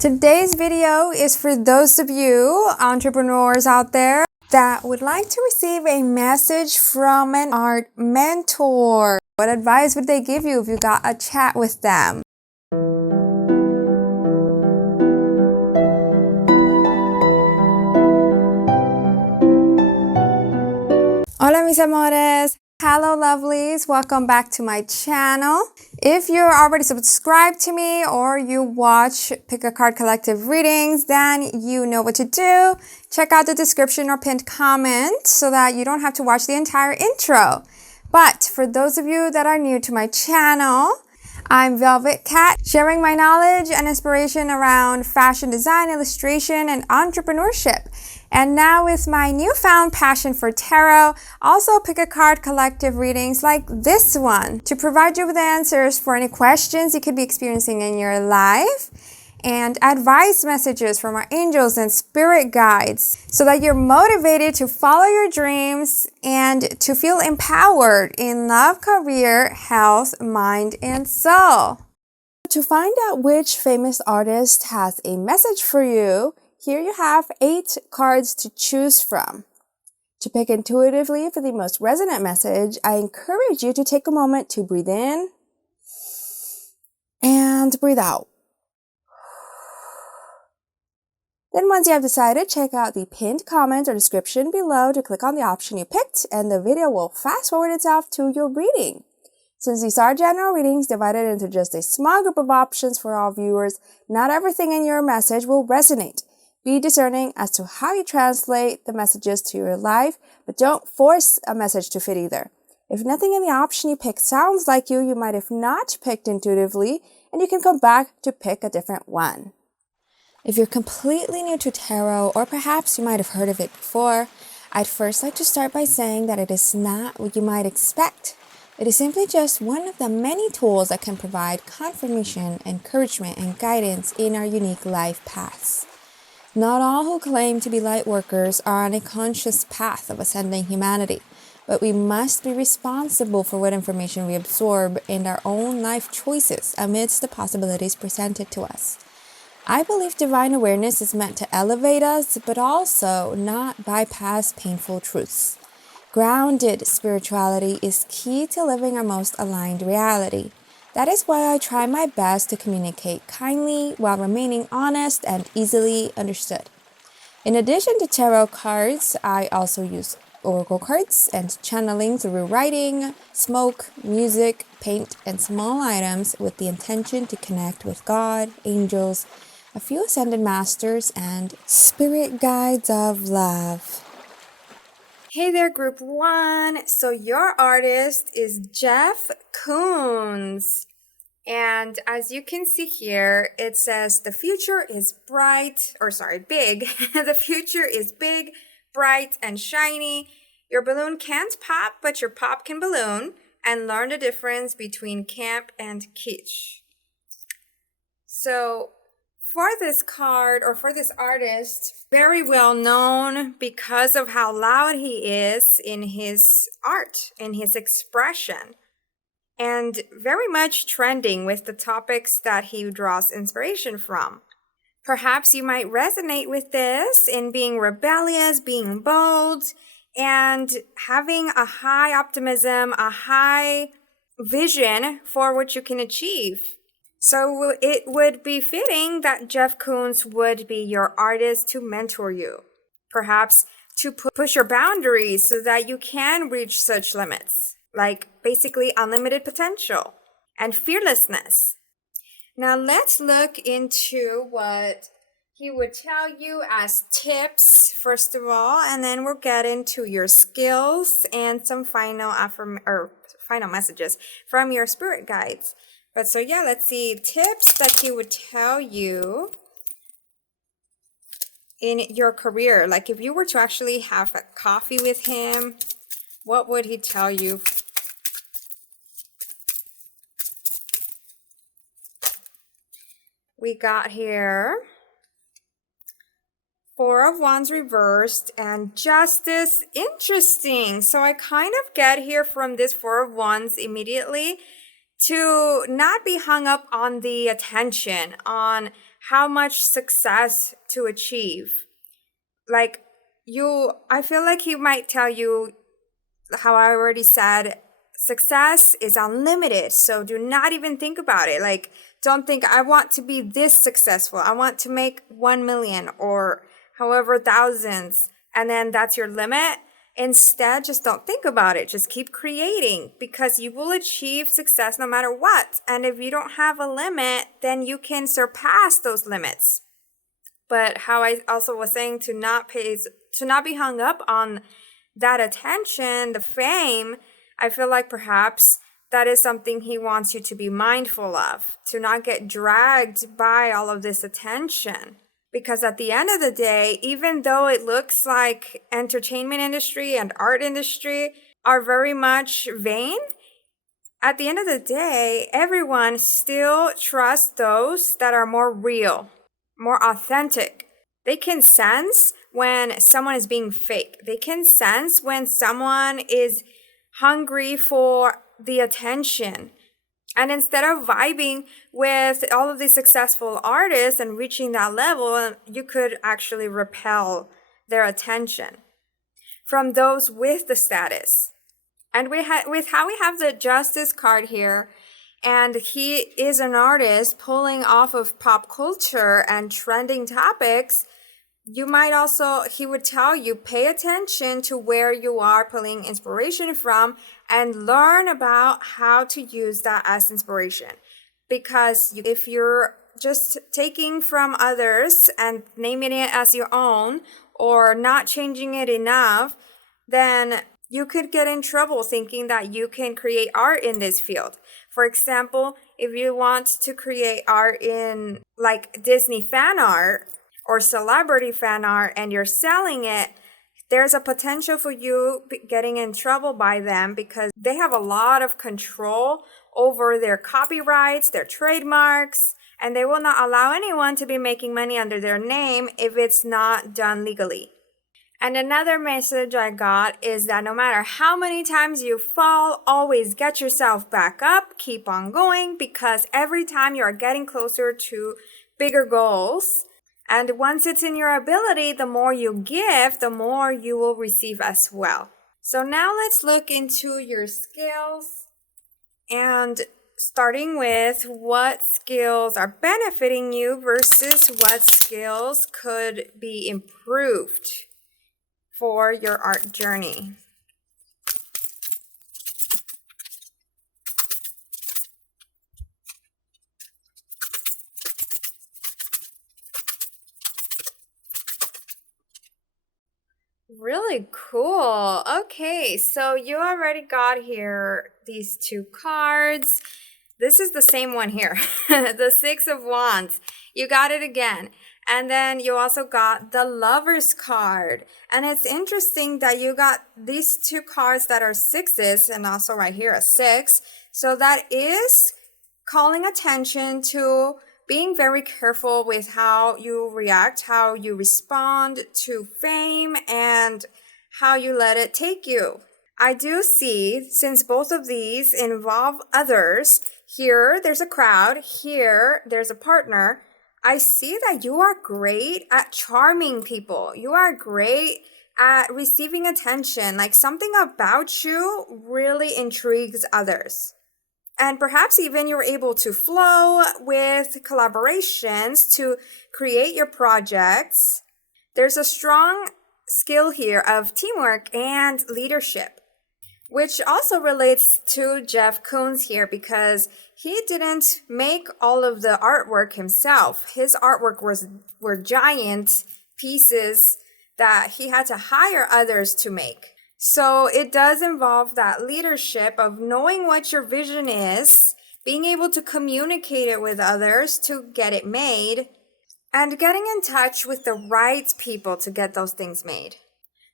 Today's video is for those of you entrepreneurs out there that would like to receive a message from an art mentor. What advice would they give you if you got a chat with them? Hola mis amores! Hello lovelies! Welcome back to my channel. If you're already subscribed to me or you watch Pick a Card Collective readings, then you know what to do. Check out the description or pinned comment so that you don't have to watch the entire intro. But for those of you that are new to my channel, I'm Velvet Cat, sharing my knowledge and inspiration around fashion design, illustration, and entrepreneurship. And now with my newfound passion for tarot, also Pick a Card Collective readings like this one to provide you with answers for any questions you could be experiencing in your life and advice messages from our angels and spirit guides so that you're motivated to follow your dreams and to feel empowered in love, career, health, mind, and soul. To find out which famous artist has a message for you, here you have 8 cards to choose from. To pick intuitively for the most resonant message, I encourage you to take a moment to breathe in and breathe out. Then once you have decided, check out the pinned comment or description below to click on the option you picked, and the video will fast forward itself to your reading. Since these are general readings divided into just a small group of options for all viewers, not everything in your message will resonate. Be discerning as to how you translate the messages to your life, but don't force a message to fit either. If nothing in the option you picked sounds like you might have not picked intuitively, and you can come back to pick a different one. If you're completely new to tarot, or perhaps you might have heard of it before, I'd first like to start by saying that it is not what you might expect. It is simply just one of the many tools that can provide confirmation, encouragement, and guidance in our unique life paths. Not all who claim to be light workers are on a conscious path of ascending humanity, but we must be responsible for what information we absorb and our own life choices amidst the possibilities presented to us. I believe divine awareness is meant to elevate us, but also not bypass painful truths. Grounded spirituality is key to living our most aligned reality. That is why I try my best to communicate kindly while remaining honest and easily understood. In addition to tarot cards, I also use oracle cards and channeling through writing, smoke, music, paint, and small items with the intention to connect with God, angels, a few ascended masters, and spirit guides of love. Hey there, group 1. So your artist is Jeff Koons. And as you can see here, it says the future is big. The future is big, bright, and shiny. Your balloon can't pop, but your pop can balloon. And learn the difference between camp and kitsch. So for this card, or for this artist, very well known because of how loud he is in his art, in his expression, and very much trending with the topics that he draws inspiration from. Perhaps you might resonate with this in being rebellious, being bold, and having a high optimism, a high vision for what you can achieve. So it would be fitting that Jeff Koons would be your artist to mentor you. Perhaps to push your boundaries so that you can reach such limits, like basically unlimited potential and fearlessness. Now let's look into what he would tell you as tips, first of all, and then we'll get into your skills and some final messages from your spirit guides. But so yeah, let's see tips that he would tell you in your career. Like if you were to actually have a coffee with him, what would he tell you? We got here 4 of Wands reversed and Justice. Interesting. So I kind of get here from this 4 of Wands immediately to not be hung up on the attention, on how much success to achieve. Like I feel like he might tell you, how I already said, success is unlimited. So do not even think about it. Like, don't think I want to be this successful. I want to make 1 million or however thousands. And then that's your limit. Instead, just don't think about it. Just keep creating, because you will achieve success no matter what. And if you don't have a limit, then you can surpass those limits. But how I also was saying, to not be hung up on that attention, the fame, I feel like perhaps that is something he wants you to be mindful of, to not get dragged by all of this attention. Because at the end of the day, even though it looks like entertainment industry and art industry are very much vain, at the end of the day, everyone still trusts those that are more real, more authentic. They can sense when someone is being fake. They can sense when someone is hungry for the attention. And instead of vibing with all of these successful artists and reaching that level, you could actually repel their attention from those with the status. And with how we have the Justice card here, and he is an artist pulling off of pop culture and trending topics, he would tell you, pay attention to where you are pulling inspiration from and learn about how to use that as inspiration. Because if you're just taking from others and naming it as your own, or not changing it enough, then you could get in trouble thinking that you can create art in this field. For example, if you want to create art in like Disney fan art or celebrity fan art and you're selling it, there's a potential for you getting in trouble by them, because they have a lot of control over their copyrights, their trademarks, and they will not allow anyone to be making money under their name if it's not done legally. And another message I got is that no matter how many times you fall, always get yourself back up, keep on going, because every time you are getting closer to bigger goals. And once it's in your ability, the more you give, the more you will receive as well. So now let's look into your skills, and starting with what skills are benefiting you versus what skills could be improved for your art journey. Really cool. Okay, so you already got here these two cards. This is the same one here, the Six of Wands. You got it again. And then you also got the Lover's card. And it's interesting that you got these two cards that are sixes, and also right here a six. So that is calling attention to being very careful with how you react, how you respond to fame, and how you let it take you. I do see, since both of these involve others, here there's a crowd, here there's a partner, I see that you are great at charming people. You are great at receiving attention. Like, something about you really intrigues others. And perhaps even you're able to flow with collaborations to create your projects. There's a strong skill here of teamwork and leadership, which also relates to Jeff Koons here, because he didn't make all of the artwork himself. His artwork were giant pieces that he had to hire others to make. So it does involve that leadership of knowing what your vision is, being able to communicate it with others to get it made, and getting in touch with the right people to get those things made.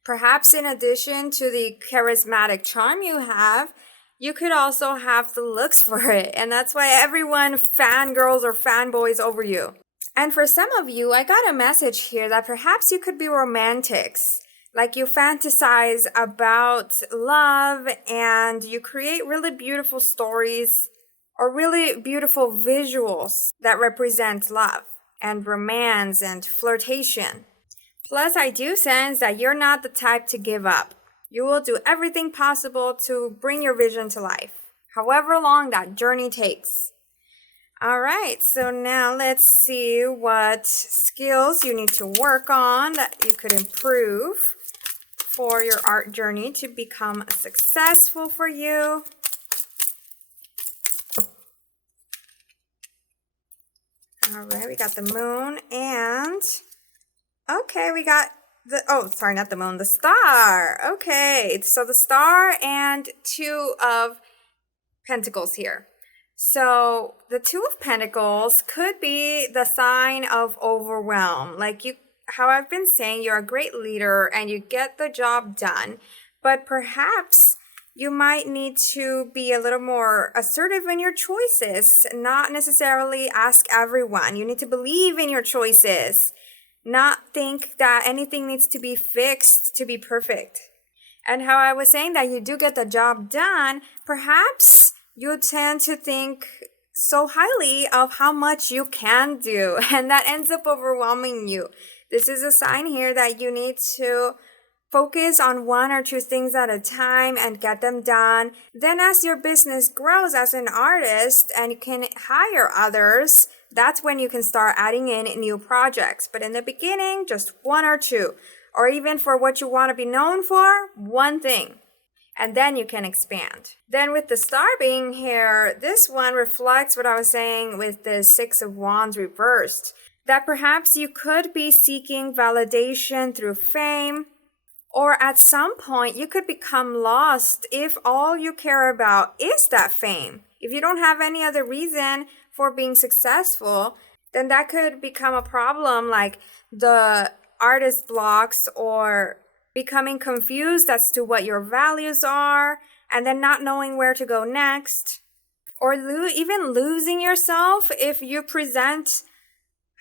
Perhaps in addition to the charismatic charm you have, you could also have the looks for it. And that's why everyone fangirls or fanboys over you. And for some of you, I got a message here that perhaps you could be romantics. Like, you fantasize about love and you create really beautiful stories or really beautiful visuals that represent love. and romance and flirtation. Plus, I do sense that you're not the type to give up. You will do everything possible to bring your vision to life, however long that journey takes. All right, so now let's see what skills you need to work on that you could improve for your art journey to become successful for you. All right, we got the moon and, okay, we got not the moon, the star. Okay, so the star and 2 of Pentacles here. So the 2 of Pentacles could be the sign of overwhelm. Like how I've been saying, you're a great leader and you get the job done, but perhaps you might need to be a little more assertive in your choices, not necessarily ask everyone. You need to believe in your choices, not think that anything needs to be fixed to be perfect. And how I was saying that you do get the job done, perhaps you tend to think so highly of how much you can do, and that ends up overwhelming you. This is a sign here that you need to focus on 1 or 2 things at a time and get them done. Then as your business grows as an artist and you can hire others, that's when you can start adding in new projects. But in the beginning, just 1 or 2, or even for what you want to be known for, 1 thing. And then you can expand. Then with the star being here, this one reflects what I was saying with the 6 of Wands reversed, that perhaps you could be seeking validation through fame, or at some point you could become lost if all you care about is that fame. If you don't have any other reason for being successful, then that could become a problem, like the artist blocks or becoming confused as to what your values are and then not knowing where to go next, or even losing yourself if you present,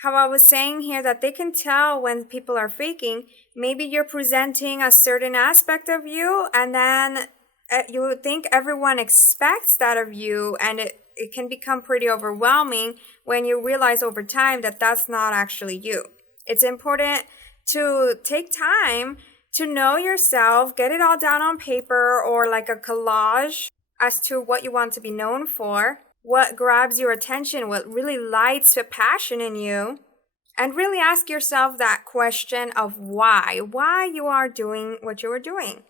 how I was saying here, that they can tell when people are faking. Maybe you're presenting a certain aspect of you and then you think everyone expects that of you, and it can become pretty overwhelming when you realize over time that that's not actually you. It's important to take time to know yourself, get it all down on paper or like a collage as to what you want to be known for, what grabs your attention, what really lights a passion in you, and really ask yourself that question of why you are doing what you are doing.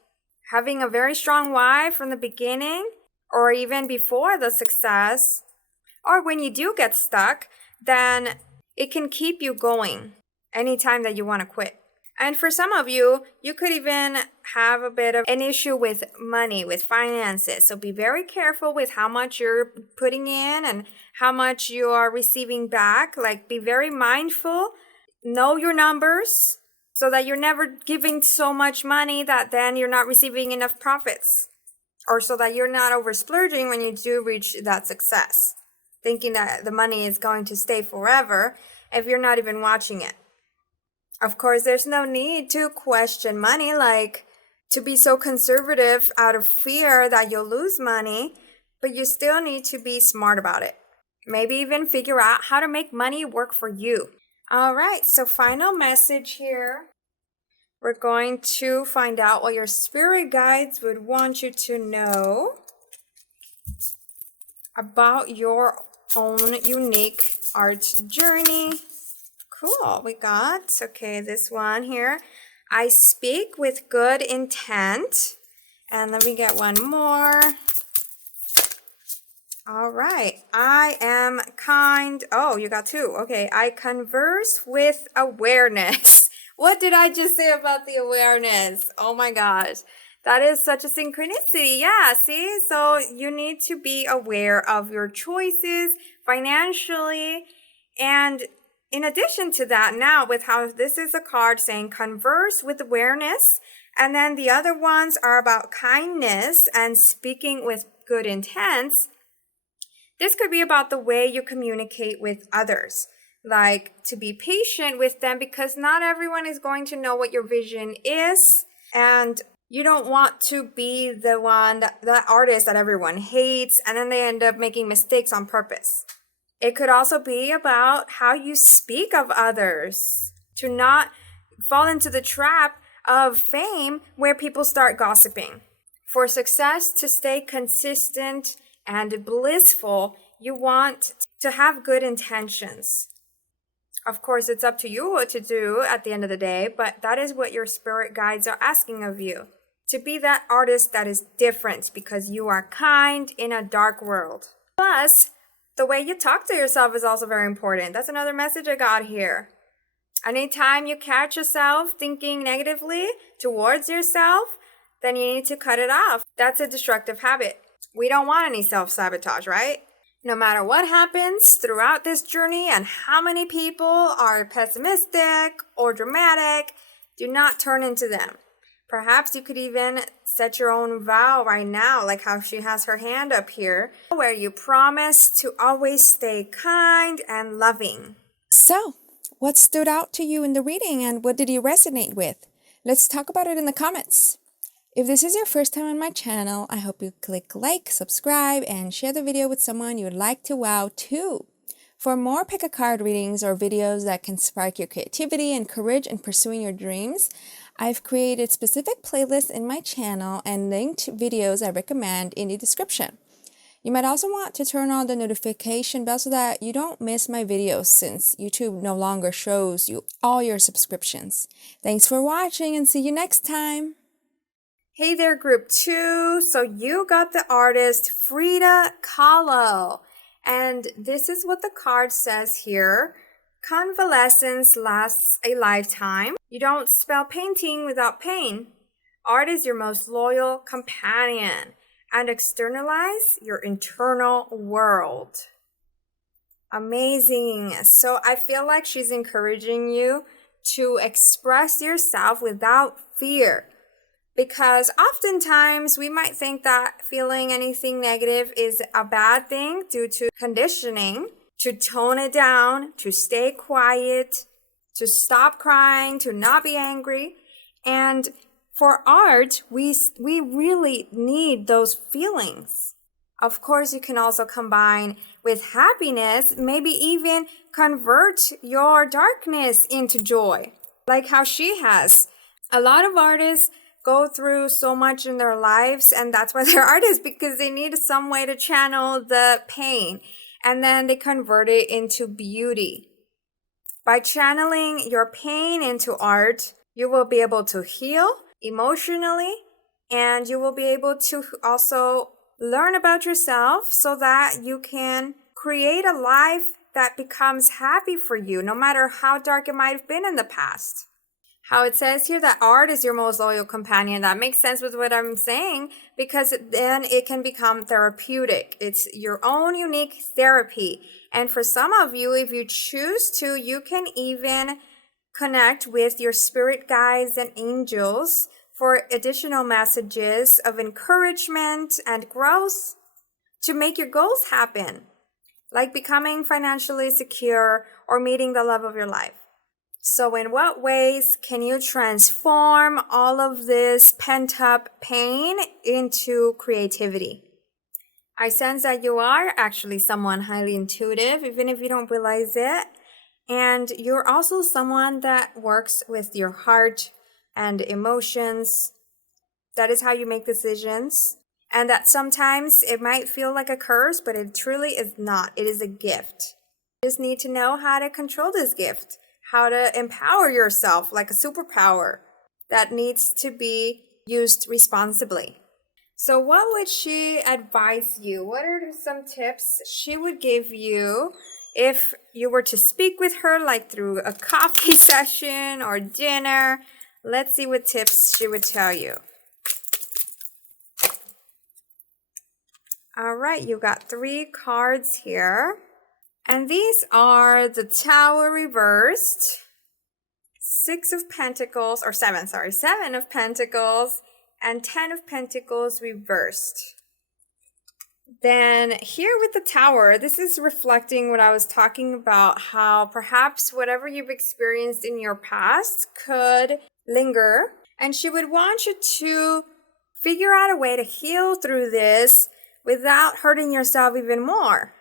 Having a very strong why from the beginning or even before the success, or when you do get stuck, then it can keep you going anytime that you want to quit. And for some of you, you could even have a bit of an issue with money, with finances. So be very careful with how much you're putting in and how much you are receiving back. Like, be very mindful. Know your numbers so that you're never giving so much money that then you're not receiving enough profits. Or so that you're not over splurging when you do reach that success, thinking that the money is going to stay forever if you're not even watching it. Of course, there's no need to question money, like to be so conservative out of fear that you'll lose money, but you still need to be smart about it. Maybe even figure out how to make money work for you. All right, so final message here. We're going to find out what your spirit guides would want you to know about your own unique art journey. Cool, we got, okay, this one here. I speak with good intent. And let me get one more. All right, I am kind. Oh, you got 2. Okay, I converse with awareness. What did I just say about the awareness? Oh my gosh, that is such a synchronicity. Yeah, see? So you need to be aware of your choices financially, and in addition to that, now with how this is a card saying converse with awareness, and then the other ones are about kindness and speaking with good intents, this could be about the way you communicate with others, like to be patient with them because not everyone is going to know what your vision is, and you don't want to be the artist that everyone hates and then they end up making mistakes on purpose. It could also be about how you speak of others, to not fall into the trap of fame where people start gossiping. For success to stay consistent and blissful, you want to have good intentions. Of course, it's up to you what to do at the end of the day, but that is what your spirit guides are asking of you. To be that artist that is different because you are kind in a dark world. Plus, the way you talk to yourself is also very important. That's another message I got here. Anytime you catch yourself thinking negatively towards yourself, then you need to cut it off. That's a destructive habit. We don't want any self-sabotage, right? No matter what happens throughout this journey and how many people are pessimistic or dramatic, do not turn into them. Perhaps you could even set your own vow right now, like how she has her hand up here, where you promise to always stay kind and loving. So, what stood out to you in the reading and what did you resonate with? Let's talk about it in the comments. If this is your first time on my channel, I hope you click like, subscribe, and share the video with someone you'd like to wow too. For more pick a card readings or videos that can spark your creativity and courage in pursuing your dreams, I've created specific playlists in my channel and linked videos I recommend in the description. You might also want to turn on the notification bell so that you don't miss my videos since YouTube no longer shows you all your subscriptions. Thanks for watching and see you next time! Hey there, group 2. So you got the artist Frida Kahlo. And this is what the card says here. Convalescence lasts a lifetime. You don't spell painting without pain. Art is your most loyal companion. And externalize your internal world. Amazing. So I feel like she's encouraging you to express yourself without fear. Because oftentimes we might think that feeling anything negative is a bad thing due to conditioning, to tone it down, to stay quiet, to stop crying, to not be angry. And for art, we really need those feelings. Of course, you can also combine with happiness, maybe even convert your darkness into joy, like how she has. A lot of artists go through so much in their lives, and that's why they're artists, because they need some way to channel the pain, and then they convert it into beauty. By channeling your pain into art, you will be able to heal emotionally, and you will be able to also learn about yourself so that you can create a life that becomes happy for you, no matter how dark it might have been in the past. How it says here that art is your most loyal companion. That makes sense with what I'm saying, because then it can become therapeutic. It's your own unique therapy. And for some of you, if you choose to, you can even connect with your spirit guides and angels for additional messages of encouragement and growth to make your goals happen, like becoming financially secure or meeting the love of your life. So in what ways can you transform all of this pent-up pain into creativity? I sense that you are actually someone highly intuitive, even if you don't realize it. And you're also someone that works with your heart and emotions. That is how you make decisions. And that sometimes it might feel like a curse, but it truly is not. It is a gift. You just need to know how to control this gift. How to empower yourself like a superpower that needs to be used responsibly. So what would she advise you? What are some tips she would give you if you were to speak with her, like through a coffee session or dinner? Let's see what tips she would tell you. All right, you got 3 cards here. And these are the Tower reversed, 6 of Pentacles, or 7 of Pentacles, and 10 of Pentacles reversed. Then here with the Tower, this is reflecting what I was talking about, how perhaps whatever you've experienced in your past could linger, and she would want you to figure out a way to heal through this without hurting yourself even more.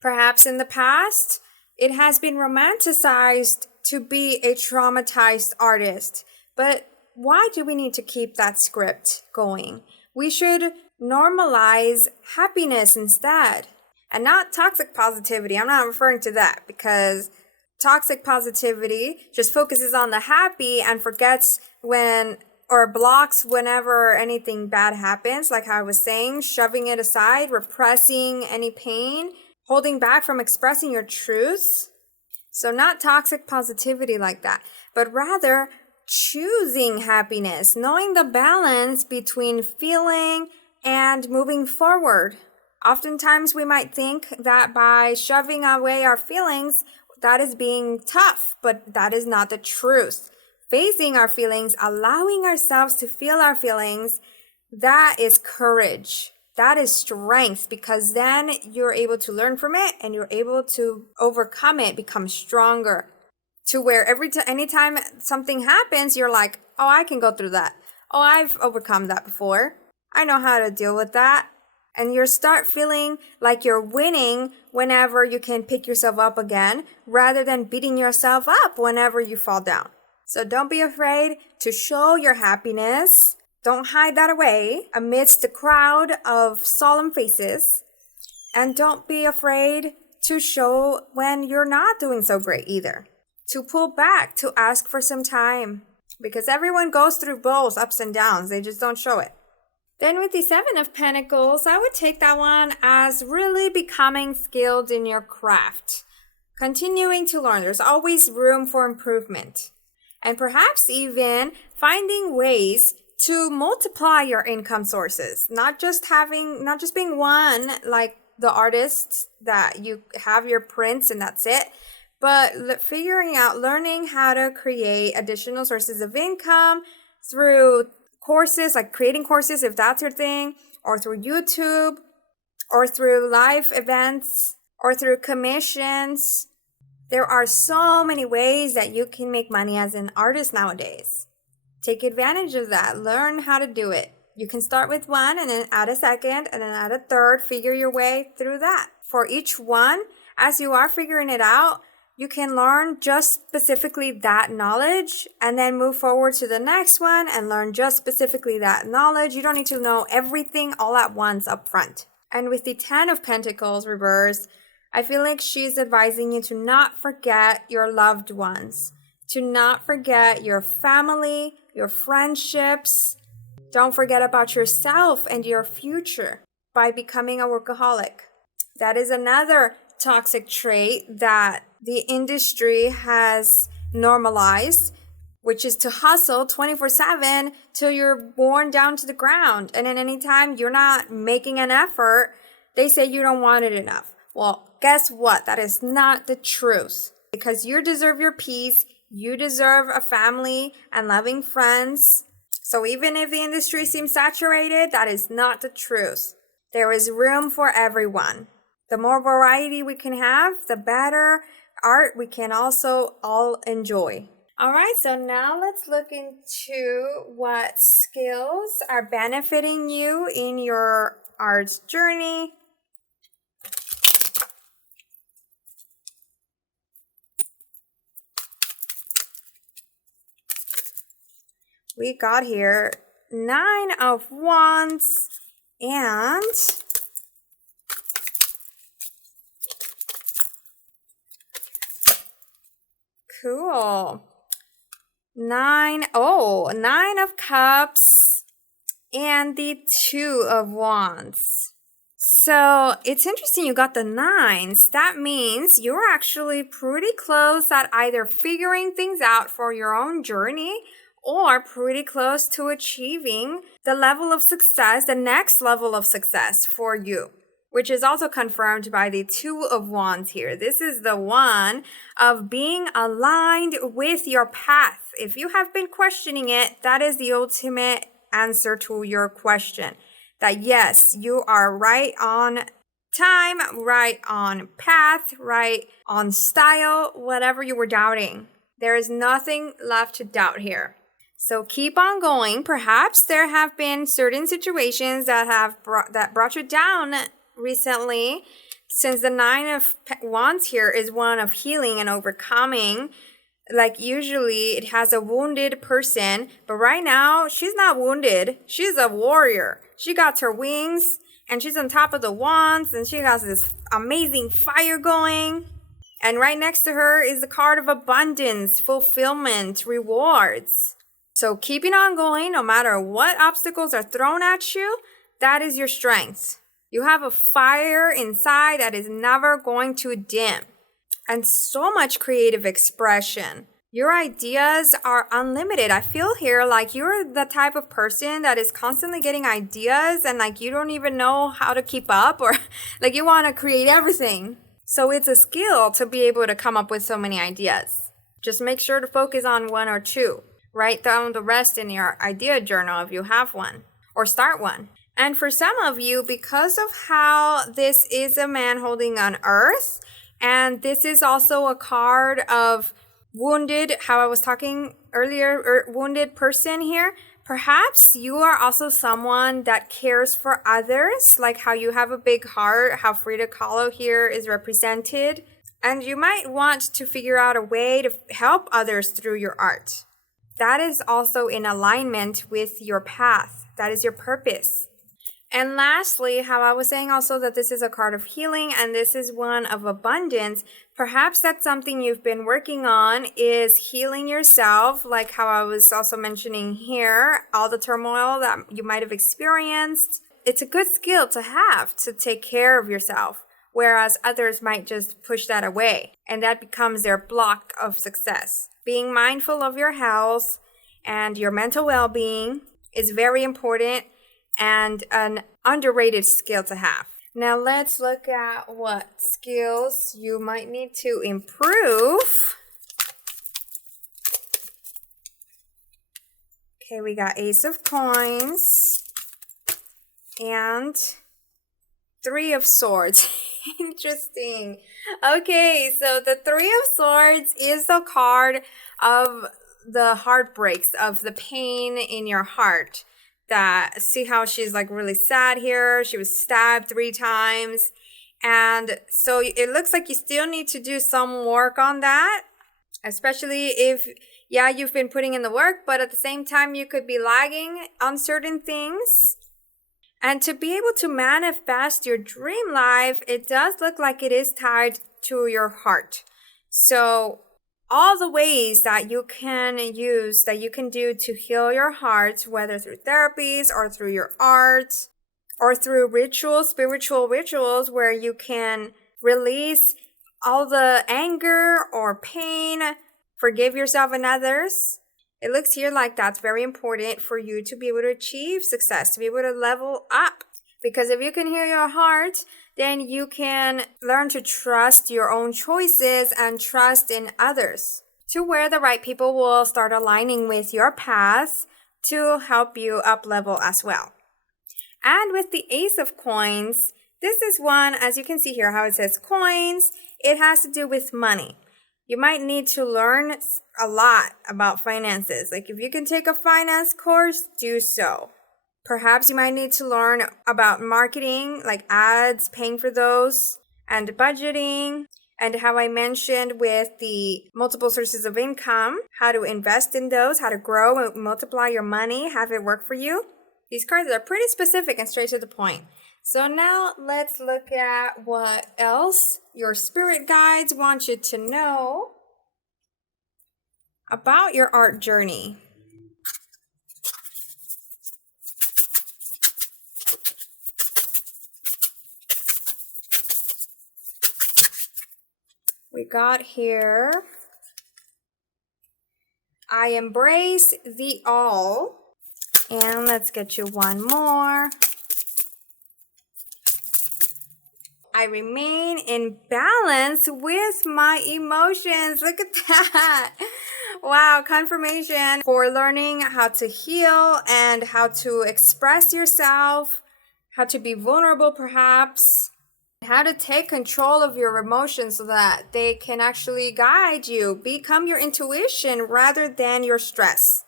Perhaps in the past, it has been romanticized to be a traumatized artist. But why do we need to keep that script going? We should normalize happiness instead. And not toxic positivity. I'm not referring to that, because toxic positivity just focuses on the happy and forgets when or blocks whenever anything bad happens, like I was saying, shoving it aside, repressing any pain, holding back from expressing your truths. So not toxic positivity like that, but rather choosing happiness, knowing the balance between feeling and moving forward. Oftentimes we might think that by shoving away our feelings, that is being tough, but that is not the truth. Facing our feelings, allowing ourselves to feel our feelings, that is courage. That is strength, because then you're able to learn from it and you're able to overcome it, become stronger. To where anytime something happens, you're like, oh, I can go through that. Oh, I've overcome that before. I know how to deal with that. And you start feeling like you're winning whenever you can pick yourself up again, rather than beating yourself up whenever you fall down. So don't be afraid to show your happiness. Don't hide that away amidst the crowd of solemn faces. And don't be afraid to show when you're not doing so great either. To pull back, to ask for some time. Because everyone goes through both ups and downs. They just don't show it. Then with the Seven of Pentacles, I would take that one as really becoming skilled in your craft. Continuing to learn. There's always room for improvement. And perhaps even finding ways to multiply your income sources. Not just being one, like the artists that you have your prints and that's it. But learning how to create additional sources of income through courses, like creating courses if that's your thing, or through YouTube, or through live events, or through commissions. There are so many ways that you can make money as an artist nowadays. Take advantage of that. Learn how to do it. You can start with one and then add a second and then add a third. Figure your way through that. For each one, as you are figuring it out, you can learn just specifically that knowledge and then move forward to the next one and learn just specifically that knowledge. You don't need to know everything all at once up front. And with the Ten of Pentacles reversed, I feel like she's advising you to not forget your loved ones, to not forget your family, your friendships. Don't forget about yourself and your future by becoming a workaholic. That is another toxic trait that the industry has normalized, which is to hustle 24/7 till you're worn down to the ground. And then anytime you're not making an effort, they say you don't want it enough. Well, guess what? That is not the truth, because you deserve your peace. You deserve a family and loving friends. So even if the industry seems saturated, that is not the truth. There is room for everyone. The more variety we can have, the better art we can also all enjoy. All right, so now let's look into what skills are benefiting you in your art journey. We got here 9 of Wands and cool. 9 of Cups and the 2 of Wands. So it's interesting you got the 9s. That means you're actually pretty close at either figuring things out for your own journey or pretty close to achieving the level of success, the next level of success for you, which is also confirmed by the 2 of Wands here. This is the one of being aligned with your path. If you have been questioning it, that is the ultimate answer to your question. That yes, you are right on time, right on path, right on style, whatever you were doubting. There is nothing left to doubt here. So keep on going. Perhaps there have been certain situations that brought you down recently since the Nine of Wands here is one of healing and overcoming, like usually it has a wounded person, but right now she's not wounded. She's a warrior. She got her wings and she's on top of the wands and she has this amazing fire going. And right next to her is the card of abundance, fulfillment, rewards. So keeping on going no matter what obstacles are thrown at you, that is your strength. You have a fire inside that is never going to dim. And so much creative expression. Your ideas are unlimited. I feel here like you're the type of person that is constantly getting ideas and like you don't even know how to keep up, or like you want to create everything. So it's a skill to be able to come up with so many ideas. Just make sure to focus on one or two. Write down the rest in your idea journal if you have one, or start one. And for some of you, because of how this is a man holding on earth, and this is also a card of wounded, how I was talking earlier, wounded person here, perhaps you are also someone that cares for others, like how you have a big heart, how Frida Kahlo here is represented. And you might want to figure out a way to help others through your art. That is also in alignment with your path. That is your purpose. And lastly, how I was saying also that this is a card of healing and this is one of abundance. Perhaps that's something you've been working on, is healing yourself, like how I was also mentioning here, all the turmoil that you might have experienced. It's a good skill to have to take care of yourself, whereas others might just push that away and that becomes their block of success. Being mindful of your health and your mental well-being is very important and an underrated skill to have. Now let's look at what skills you might need to improve. Okay, we got Ace of Coins and Three of Swords. Interesting. Okay, so the Three of Swords is the card of the heartbreaks, of the pain in your heart. That, see how she's like really sad here. She was stabbed 3 times. And so it looks like you still need to do some work on that. Especially if, yeah, you've been putting in the work, but at the same time you could be lagging on certain things. And to be able to manifest your dream life, it does look like it is tied to your heart. So all the ways that you can use, that you can do to heal your heart, whether through therapies or through your art or through rituals, spiritual rituals, where you can release all the anger or pain, forgive yourself and others. It looks here like that's very important for you to be able to achieve success, to be able to level up. Because if you can heal your heart, then you can learn to trust your own choices and trust in others, to where the right people will start aligning with your path to help you up level as well. And with the Ace of Coins, this is one, as you can see here, how it says coins, it has to do with money. You might need to learn a lot about finances. Like if you can take a finance course, do so. Perhaps you might need to learn about marketing, like ads, paying for those, and budgeting, and how I mentioned with the multiple sources of income, how to invest in those, how to grow and multiply your money, have it work for you. These cards are pretty specific and straight to the point. So now let's look at what else your spirit guides want you to know about your art journey. We got here, I embrace the all. And let's get you one more. I remain in balance with my emotions. Look at that. Wow, confirmation for learning how to heal and how to express yourself, how to be vulnerable perhaps, how to take control of your emotions so that they can actually guide you, become your intuition rather than your stress.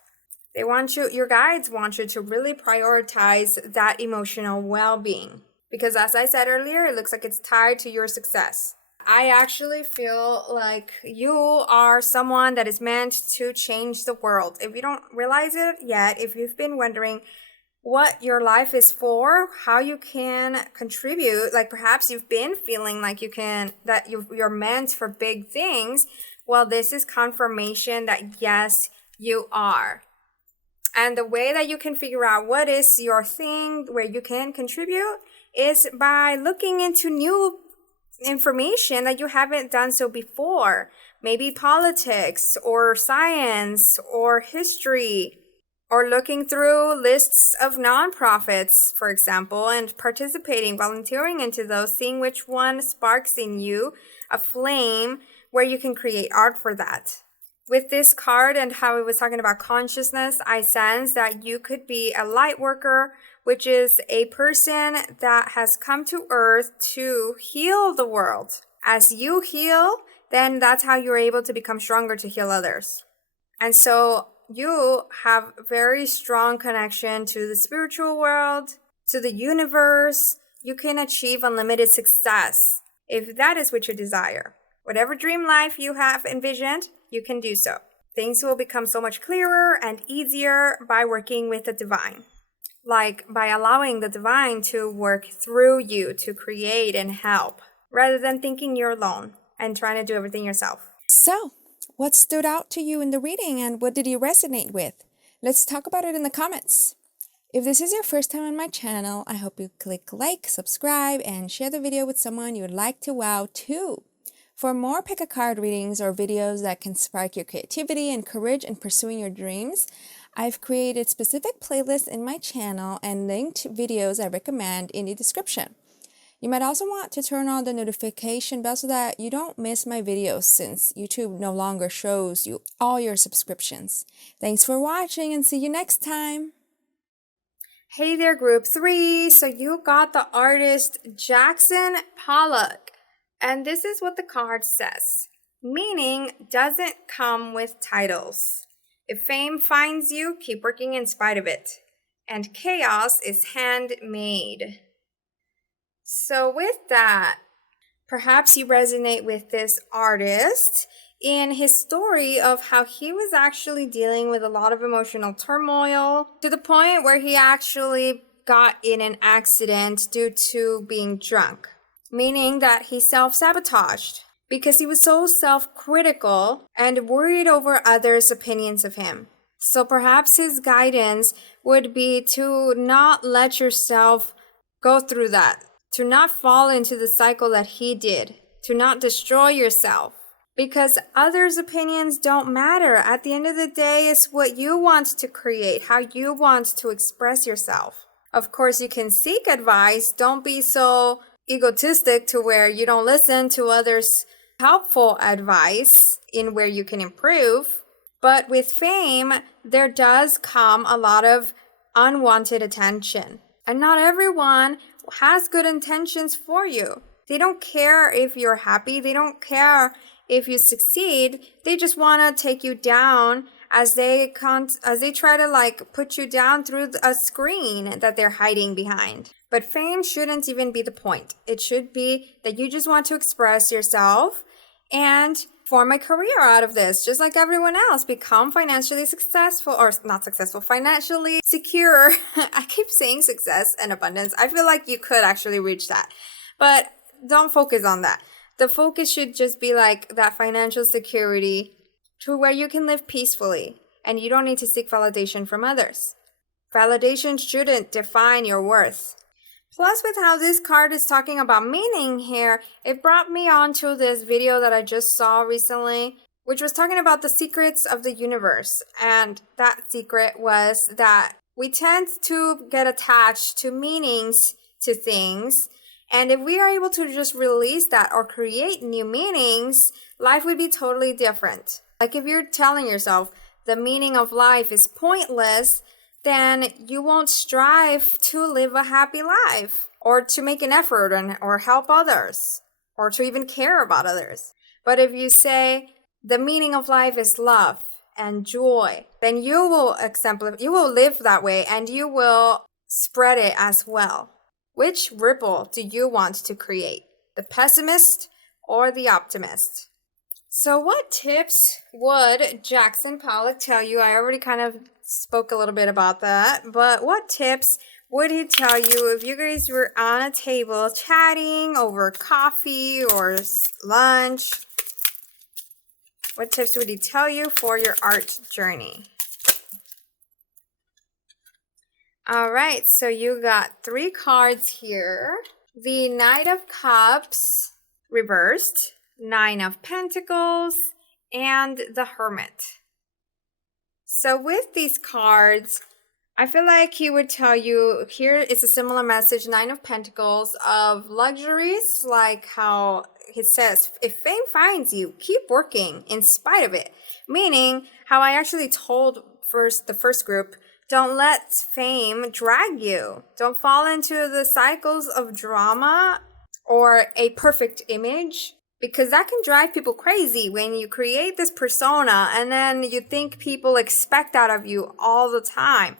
They want you, your guides want you to really prioritize that emotional well-being. Because as I said earlier, it looks like it's tied to your success. I actually feel like you are someone that is meant to change the world. If you don't realize it yet, if you've been wondering what your life is for, how you can contribute, like perhaps you've been feeling like you're meant for big things, well, this is confirmation that yes, you are. And the way that you can figure out what is your thing where you can contribute is by looking into new information that you haven't done so before. Maybe politics or science or history, or looking through lists of nonprofits, for example, and participating, volunteering into those, seeing which one sparks in you a flame where you can create art for that. With this card and how it was talking about consciousness, I sense that you could be a light worker, which is a person that has come to earth to heal the world. As you heal, then that's how you're able to become stronger to heal others. And so you have very strong connection to the spiritual world, to the universe. You can achieve unlimited success if that is what you desire. Whatever dream life you have envisioned, you can do so. Things will become so much clearer and easier by working with the divine. Like by allowing the divine to work through you to create and help, rather than thinking you're alone and trying to do everything yourself. So, what stood out to you in the reading and what did you resonate with? Let's talk about it in the comments. If this is your first time on my channel, I hope you click like, subscribe, and share the video with someone you would like to wow too. For more pick-a-card readings or videos that can spark your creativity and courage in pursuing your dreams, I've created specific playlists in my channel and linked videos I recommend in the description. You might also want to turn on the notification bell so that you don't miss my videos, since YouTube no longer shows you all your subscriptions. Thanks for watching and see you next time! Hey there, Group 3! So you got the artist Jackson Pollock. And this is what the card says. Meaning doesn't come with titles. If fame finds you, keep working in spite of it. And chaos is handmade. So with that, perhaps you resonate with this artist in his story of how he was actually dealing with a lot of emotional turmoil to the point where he actually got in an accident due to being drunk. Meaning that he self-sabotaged because he was so self-critical and worried over others' opinions of him. So perhaps his guidance would be to not let yourself go through that, to not fall into the cycle that he did, to not destroy yourself. Because others' opinions don't matter. At the end of the day, it's what you want to create, how you want to express yourself. Of course, you can seek advice. Don't be so egotistic to where you don't listen to others' helpful advice in where you can improve. But with fame, there does come a lot of unwanted attention. And not everyone has good intentions for you. They don't care if you're happy. They don't care if you succeed. They just want to take you down as they try to put you down through a screen that they're hiding behind. But fame shouldn't even be the point. It should be that you just want to express yourself and form a career out of this, just like everyone else. Become financially successful, or not successful, financially secure. I keep saying success and abundance. I feel like you could actually reach that. But don't focus on that. The focus should just be like that financial security to where you can live peacefully and you don't need to seek validation from others. Validation shouldn't define your worth. Plus, with how this card is talking about meaning here, it brought me onto this video that I just saw recently, which was talking about the secrets of the universe. And that secret was that we tend to get attached to meanings to things. And if we are able to just release that or create new meanings, life would be totally different. Like if you're telling yourself the meaning of life is pointless, then you won't strive to live a happy life or to make an effort or help others or to even care about others. But if you say the meaning of life is love and joy, then you will live that way and you will spread it as well. Which ripple do you want to create? The pessimist or the optimist? So what tips would Jackson Pollock tell you? I already kind of spoke a little bit about that, but what tips would he tell you if you guys were on a table chatting over coffee or lunch? What tips would he tell you for your art journey? All right, so you got 3 cards here. The Knight of Cups reversed, 9 of Pentacles, and the Hermit. So with these cards, I feel like he would tell you, here is a similar message, 9 of Pentacles, of luxuries, like how he says, if fame finds you, keep working in spite of it. Meaning, how I actually told the first group, don't let fame drag you. Don't fall into the cycles of drama or a perfect image, because that can drive people crazy when you create this persona and then you think people expect out of you all the time.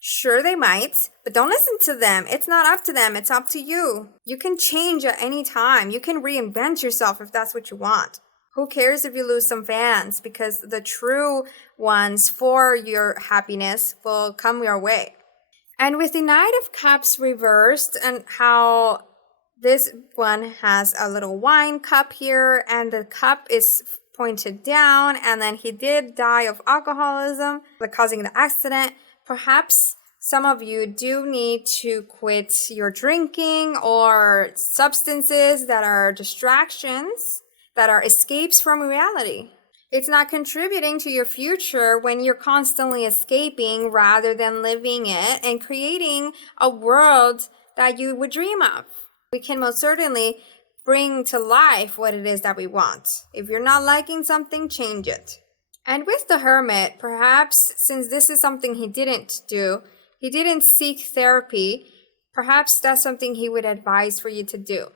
Sure, they might, but don't listen to them. It's not up to them. It's up to you. You can change at any time. You can reinvent yourself if that's what you want. Who cares if you lose some fans? Because the true ones for your happiness will come your way. And with the Knight of Cups reversed, and how this one has a little wine cup here, and the cup is pointed down, and then he did die of alcoholism, like causing the accident. Perhaps some of you do need to quit your drinking or substances that are distractions, that are escapes from reality. It's not contributing to your future when you're constantly escaping rather than living it and creating a world that you would dream of. We can most certainly bring to life what it is that we want. If you're not liking something, change it. And with the Hermit, perhaps since this is something he didn't do, he didn't seek therapy, perhaps that's something he would advise for you to do.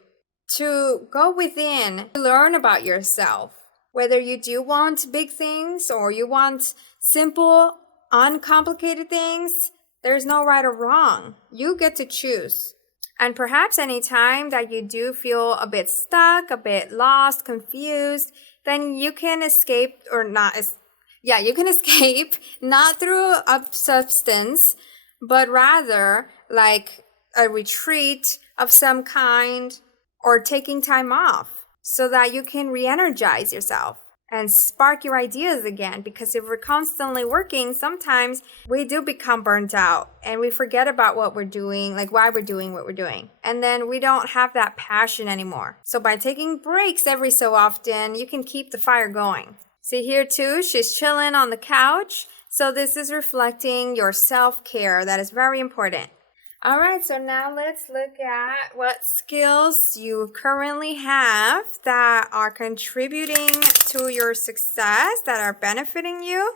To go within, learn about yourself. Whether you do want big things or you want simple, uncomplicated things, there's no right or wrong. You get to choose. And perhaps any time that you do feel a bit stuck, a bit lost, confused, then you can escape you can escape not through a substance, but rather like a retreat of some kind or taking time off so that you can re-energize yourself and spark your ideas again. Because if we're constantly working, sometimes we do become burnt out and we forget about what we're doing, like why we're doing what we're doing. And then we don't have that passion anymore. So by taking breaks every so often, you can keep the fire going. See here too, she's chilling on the couch. So this is reflecting your self-care. That is very important. All right, so now let's look at what skills you currently have that are contributing to your success, that are benefiting you.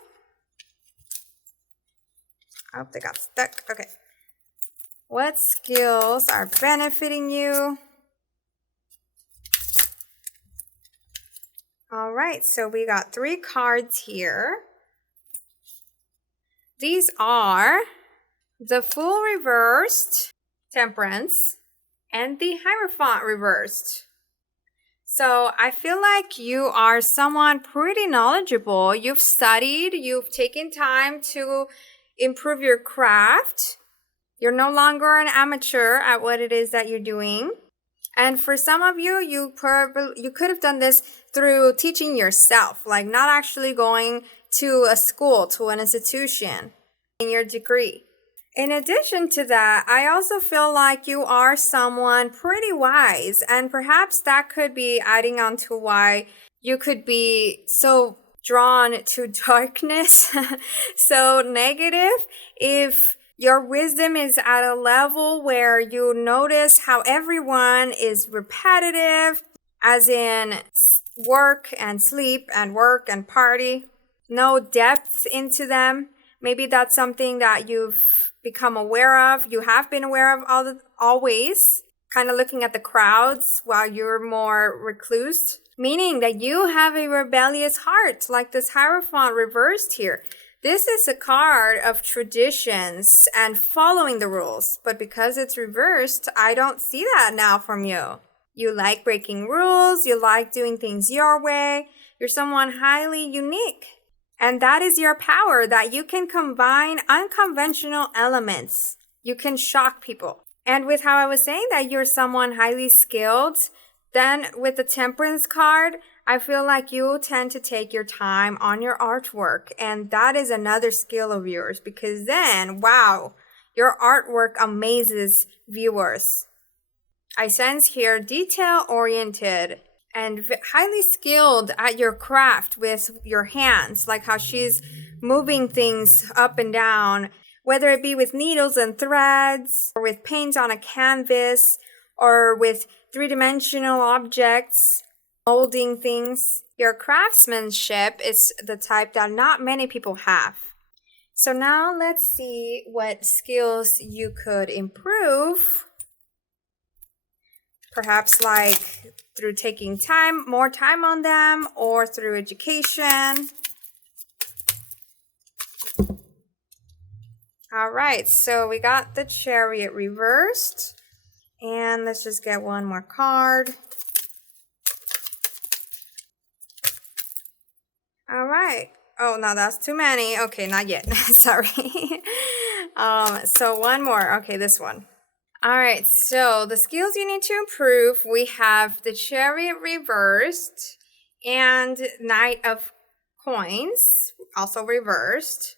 Oh, they got stuck. Okay. What skills are benefiting you? All right, so we got 3 cards here. These are the Fool reversed, Temperance, and the Hierophant reversed. So I feel like you are someone pretty knowledgeable. You've studied, you've taken time to improve your craft. You're no longer an amateur at what it is that you're doing. And for some of you, you could have done this through teaching yourself, like not actually going to a school, to an institution, in your degree. In addition to that, I also feel like you are someone pretty wise, and perhaps that could be adding on to why you could be so drawn to darkness, so negative. If your wisdom is at a level where you notice how everyone is repetitive, as in work and sleep and work and party, no depth into them. Maybe that's something that you've become aware of. You have been aware of always, kind of looking at the crowds while you're more recluse, meaning that you have a rebellious heart, like this Hierophant reversed here. This is a card of traditions and following the rules, but because it's reversed, I don't see that now from you. You like breaking rules, you like doing things your way, you're someone highly unique. And that is your power, that you can combine unconventional elements. You can shock people. And with how I was saying that you're someone highly skilled, then with the Temperance card, I feel like you tend to take your time on your artwork. And that is another skill of yours, because then, wow, your artwork amazes viewers. I sense here detail-oriented and highly skilled at your craft with your hands, like how she's moving things up and down, whether it be with needles and threads, or with paint on a canvas, or with three-dimensional objects, molding things. Your craftsmanship is the type that not many people have. So now let's see what skills you could improve. Perhaps like through taking more time on them, or through education. All right, so we got the Chariot reversed. And let's just get one more card. All right. Oh, no, that's too many. Okay, not yet. Sorry. So one more. Okay, this one. All right, so the skills you need to improve, we have the Chariot reversed and Knight of Coins, also reversed.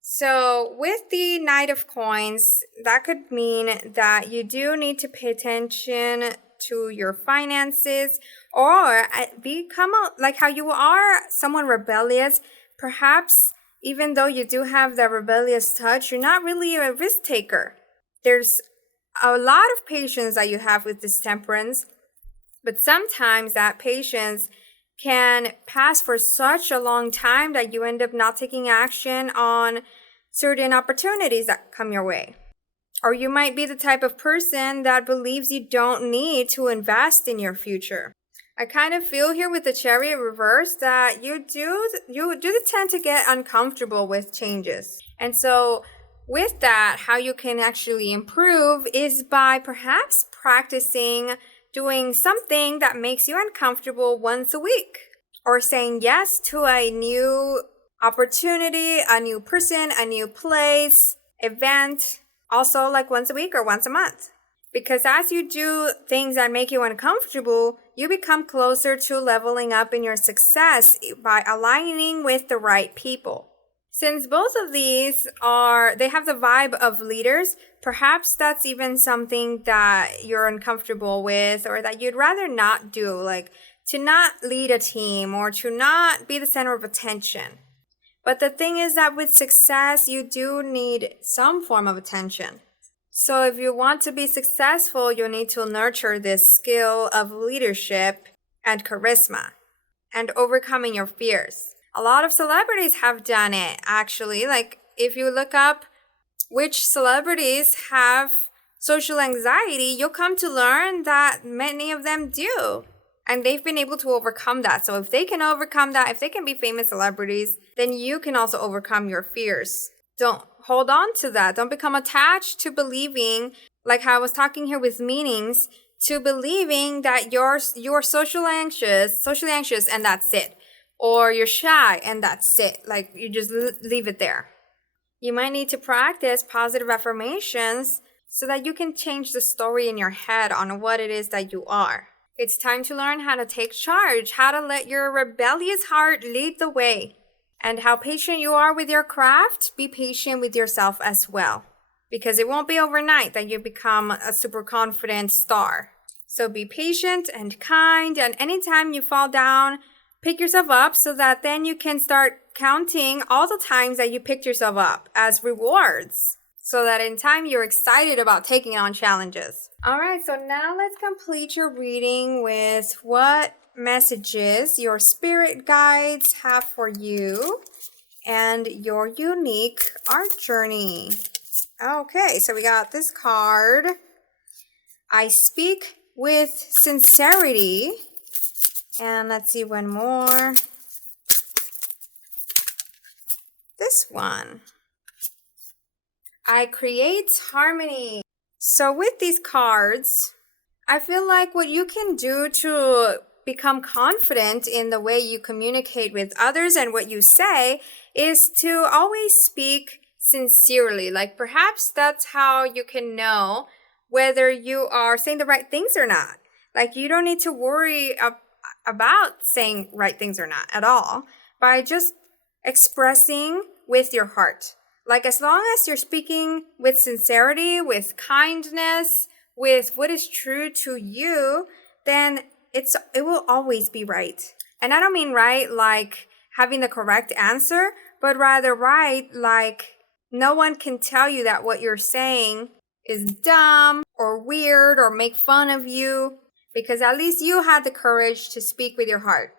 So with the Knight of Coins, that could mean that you do need to pay attention to your finances, or become like how you are someone rebellious. Perhaps even though you do have that rebellious touch, you're not really a risk taker. There's a lot of patience that you have with this Temperance, but sometimes that patience can pass for such a long time that you end up not taking action on certain opportunities that come your way. Or you might be the type of person that believes you don't need to invest in your future. I kind of feel here with the Chariot reverse that you do tend to get uncomfortable with changes. And so with that, how you can actually improve is by perhaps practicing doing something that makes you uncomfortable once a week, or saying yes to a new opportunity, a new person, a new place, event, also like once a week or once a month. Because as you do things that make you uncomfortable, you become closer to leveling up in your success by aligning with the right people. Since both of these they have the vibe of leaders, perhaps that's even something that you're uncomfortable with, or that you'd rather not do, like to not lead a team or to not be the center of attention. But the thing is that with success, you do need some form of attention. So if you want to be successful, you need to nurture this skill of leadership and charisma and overcoming your fears. A lot of celebrities have done it, actually. Like, if you look up which celebrities have social anxiety, you'll come to learn that many of them do. And they've been able to overcome that. So if they can overcome that, if they can be famous celebrities, then you can also overcome your fears. Don't hold on to that. Don't become attached to believing, like how I was talking here with meanings, to believing that you're socially anxious and that's it. Or you're shy and that's it. Like, you just leave it there. You might need to practice positive affirmations so that you can change the story in your head on what it is that you are. It's time to learn how to take charge, how to let your rebellious heart lead the way. And how patient you are with your craft, be patient with yourself as well. Because it won't be overnight that you become a super confident star. So be patient and kind, and anytime you fall down, pick yourself up so that then you can start counting all the times that you picked yourself up as rewards. So that in time you're excited about taking on challenges. All right, so now let's complete your reading with what messages your spirit guides have for you and your unique art journey. Okay, so we got this card. I speak with sincerity. And let's see one more. This this one. I create harmony. So with these cards, I feel like what you can do to become confident in the way you communicate with others and what you say is to always speak sincerely. Like perhaps that's how you can know whether you are saying the right things or not. Like you don't need to worry about saying right things or not at all by just expressing with your heart. Like as long as you're speaking with sincerity, with kindness, with what is true to you, then it will always be right. And I don't mean right like having the correct answer, but rather right like no one can tell you that what you're saying is dumb or weird or make fun of you, because at least you had the courage to speak with your heart.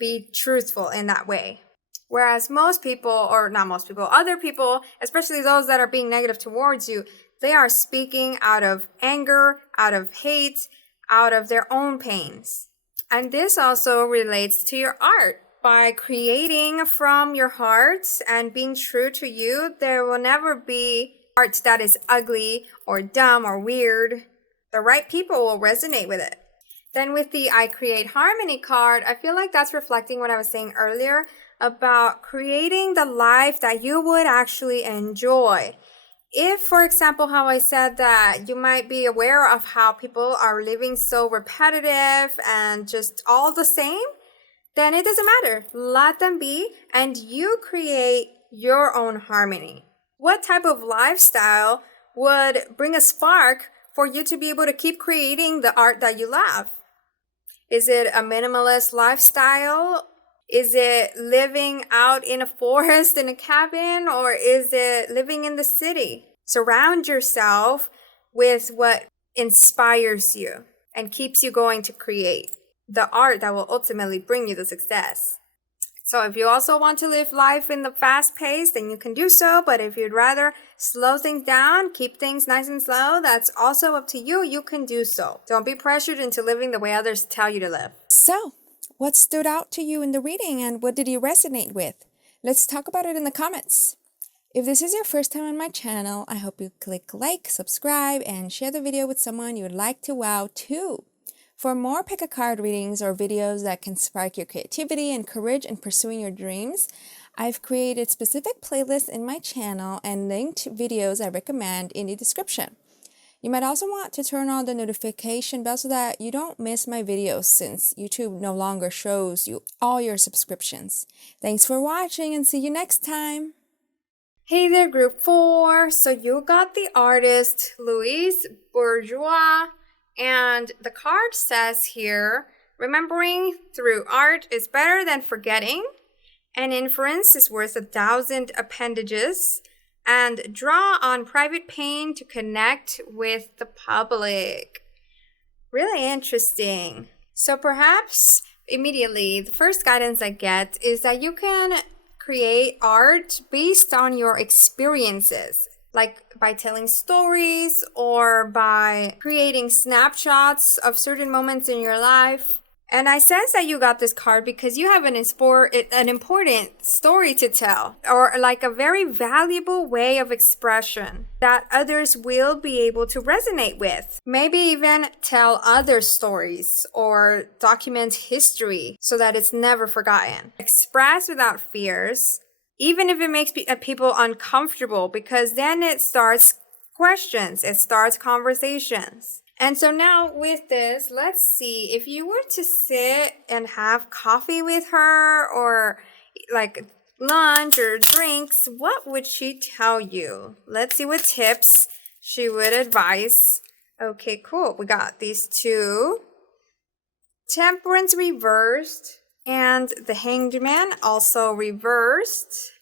Be truthful in that way. Whereas most people, or not most people, other people, especially those that are being negative towards you, they are speaking out of anger, out of hate, out of their own pains. And this also relates to your art. By creating from your heart and being true to you, there will never be art that is ugly or dumb or weird. The right people will resonate with it. Then with the I Create Harmony card, I feel like that's reflecting what I was saying earlier about creating the life that you would actually enjoy. If, for example, how I said that you might be aware of how people are living so repetitive and just all the same, then it doesn't matter. Let them be, and you create your own harmony. What type of lifestyle would bring a spark for you to be able to keep creating the art that you love? Is it a minimalist lifestyle? Is it living out in a forest in a cabin, or is it living in the city? Surround yourself with what inspires you and keeps you going to create the art that will ultimately bring you the success. So if you also want to live life in the fast pace, then you can do so. But if you'd rather slow things down, keep things nice and slow, that's also up to you. You can do so. Don't be pressured into living the way others tell you to live. So, what stood out to you in the reading and what did you resonate with? Let's talk about it in the comments. If this is your first time on my channel, I hope you click like, subscribe, and share the video with someone you would like to wow too. For more pick a card readings or videos that can spark your creativity and courage in pursuing your dreams, I've created specific playlists in my channel and linked videos I recommend in the description. You might also want to turn on the notification bell so that you don't miss my videos, since YouTube no longer shows you all your subscriptions. Thanks for watching and see you next time! Hey there, group 4! So you got the artist Louise Bourgeois, and the card says here, remembering through art is better than forgetting, an inference is worth 1,000 appendages, and draw on private pain to connect with the public. Really interesting. So perhaps immediately the first guidance I get is that you can create art based on your experiences, like by telling stories or by creating snapshots of certain moments in your life. And I sense that you got this card because you have an important story to tell, or like a very valuable way of expression that others will be able to resonate with. Maybe even tell other stories or document history so that it's never forgotten. Express without fears, even if it makes people uncomfortable, because then it starts questions, it starts conversations. And so now with this, let's see, if you were to sit and have coffee with her or like lunch or drinks, what would she tell you? Let's see what tips she would advise. Okay, cool. We got these two. Temperance reversed and the Hanged Man also reversed.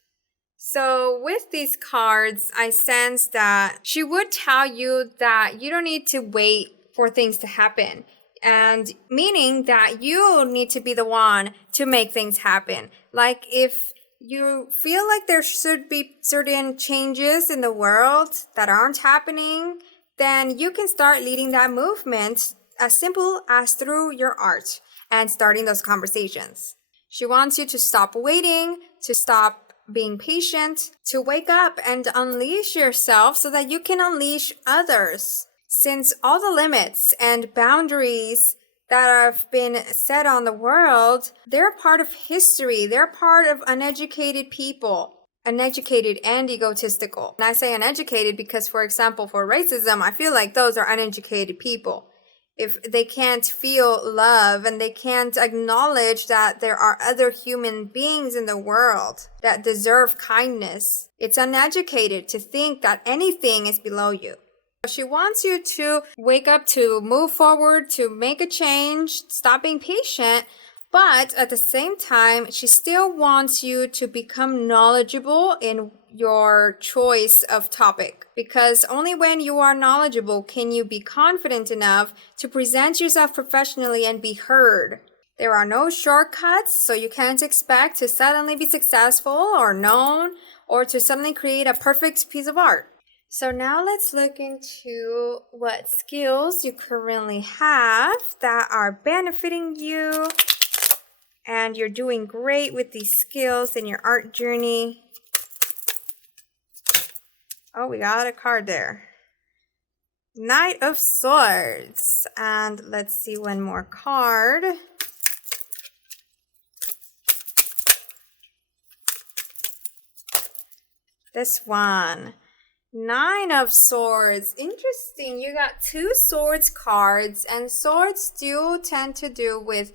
So with these cards, I sense that she would tell you that you don't need to wait for things to happen, and meaning that you need to be the one to make things happen. Like if you feel like there should be certain changes in the world that aren't happening, then you can start leading that movement as simple as through your art and starting those conversations. She wants you to stop waiting, to stop being patient, to wake up and unleash yourself so that you can unleash others. Since all the limits and boundaries that have been set on the world, they're part of history. They're part of uneducated people. Uneducated and egotistical. And I say uneducated because, for example, for racism, I feel like those are uneducated people. If they can't feel love and they can't acknowledge that there are other human beings in the world that deserve kindness, it's uneducated to think that anything is below you. She wants you to wake up, to move forward, to make a change, stop being patient, but at the same time, she still wants you to become knowledgeable in your choice of topic. Because only when you are knowledgeable can you be confident enough to present yourself professionally and be heard. There are no shortcuts, so you can't expect to suddenly be successful or known or to suddenly create a perfect piece of art. So now let's look into what skills you currently have that are benefiting you. And you're doing great with these skills in your art journey. Oh, we got a card there. Knight of Swords. And let's see one more card. This one. Nine of Swords. Interesting. You got two swords cards. And swords do tend to do with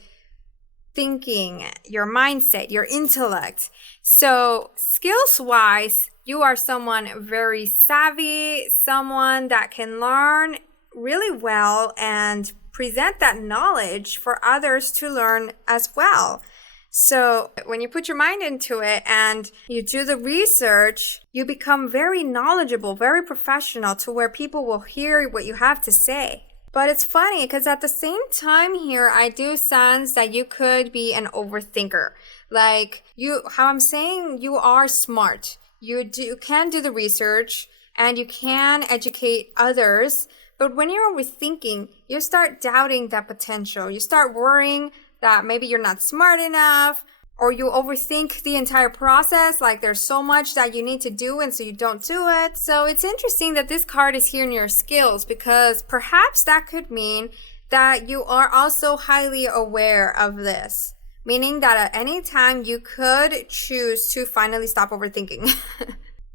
thinking, your mindset, your intellect. So skills-wise, you are someone very savvy, someone that can learn really well and present that knowledge for others to learn as well. So when you put your mind into it and you do the research, you become very knowledgeable, very professional to where people will hear what you have to say. But it's funny because at the same time here, I do sense that you could be an overthinker. Like how I'm saying, you are smart. You can do the research and you can educate others. But when you're overthinking, you start doubting that potential. You start worrying that maybe you're not smart enough, or you overthink the entire process, like there's so much that you need to do and so you don't do it. So it's interesting that this card is here in your skills, because perhaps that could mean that you are also highly aware of this, meaning that at any time you could choose to finally stop overthinking.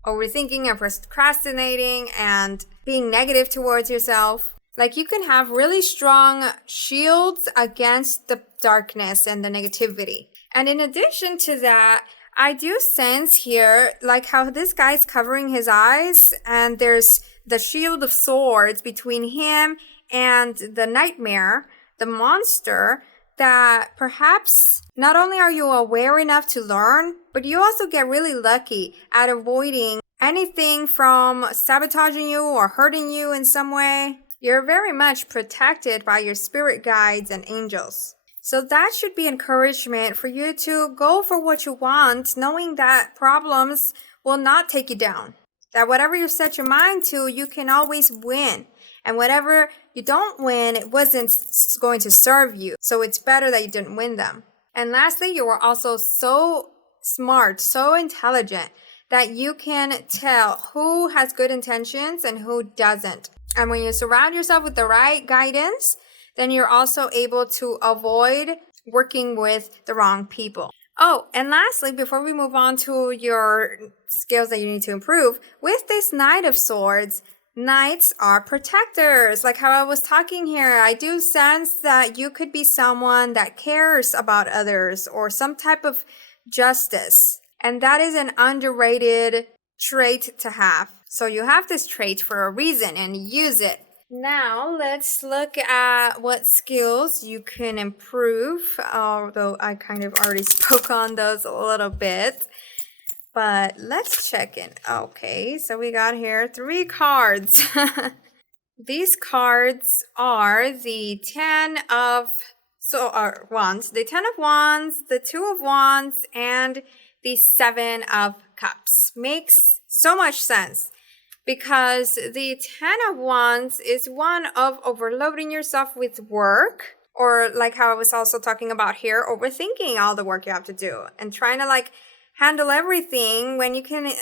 Overthinking and procrastinating and being negative towards yourself. Like you can have really strong shields against the darkness and the negativity. And in addition to that, I do sense here, like how this guy's covering his eyes and there's the shield of swords between him and the nightmare, the monster, that perhaps not only are you aware enough to learn, but you also get really lucky at avoiding anything from sabotaging you or hurting you in some way. You're very much protected by your spirit guides and angels. So that should be encouragement for you to go for what you want, knowing that problems will not take you down. That whatever you set your mind to, you can always win. And whatever you don't win, it wasn't going to serve you. So it's better that you didn't win them. And lastly, you are also so smart, so intelligent, that you can tell who has good intentions and who doesn't. And when you surround yourself with the right guidance, then you're also able to avoid working with the wrong people. Oh, and lastly, before we move on to your skills that you need to improve, with this Knight of Swords, knights are protectors. Like how I was talking here, I do sense that you could be someone that cares about others or some type of justice. And that is an underrated trait to have. So you have this trait for a reason and use it. Now let's look at what skills you can improve, although I kind of already spoke on those a little bit. But let's check in. Okay, so we got here 3 cards. These cards are the 10 of Wands, the 10 of Wands, the 2 of Wands, and the 7 of Cups. Makes so much sense. Because the 10 of Wands is one of overloading yourself with work, or like how I was also talking about here, overthinking all the work you have to do and trying to like handle everything when you can,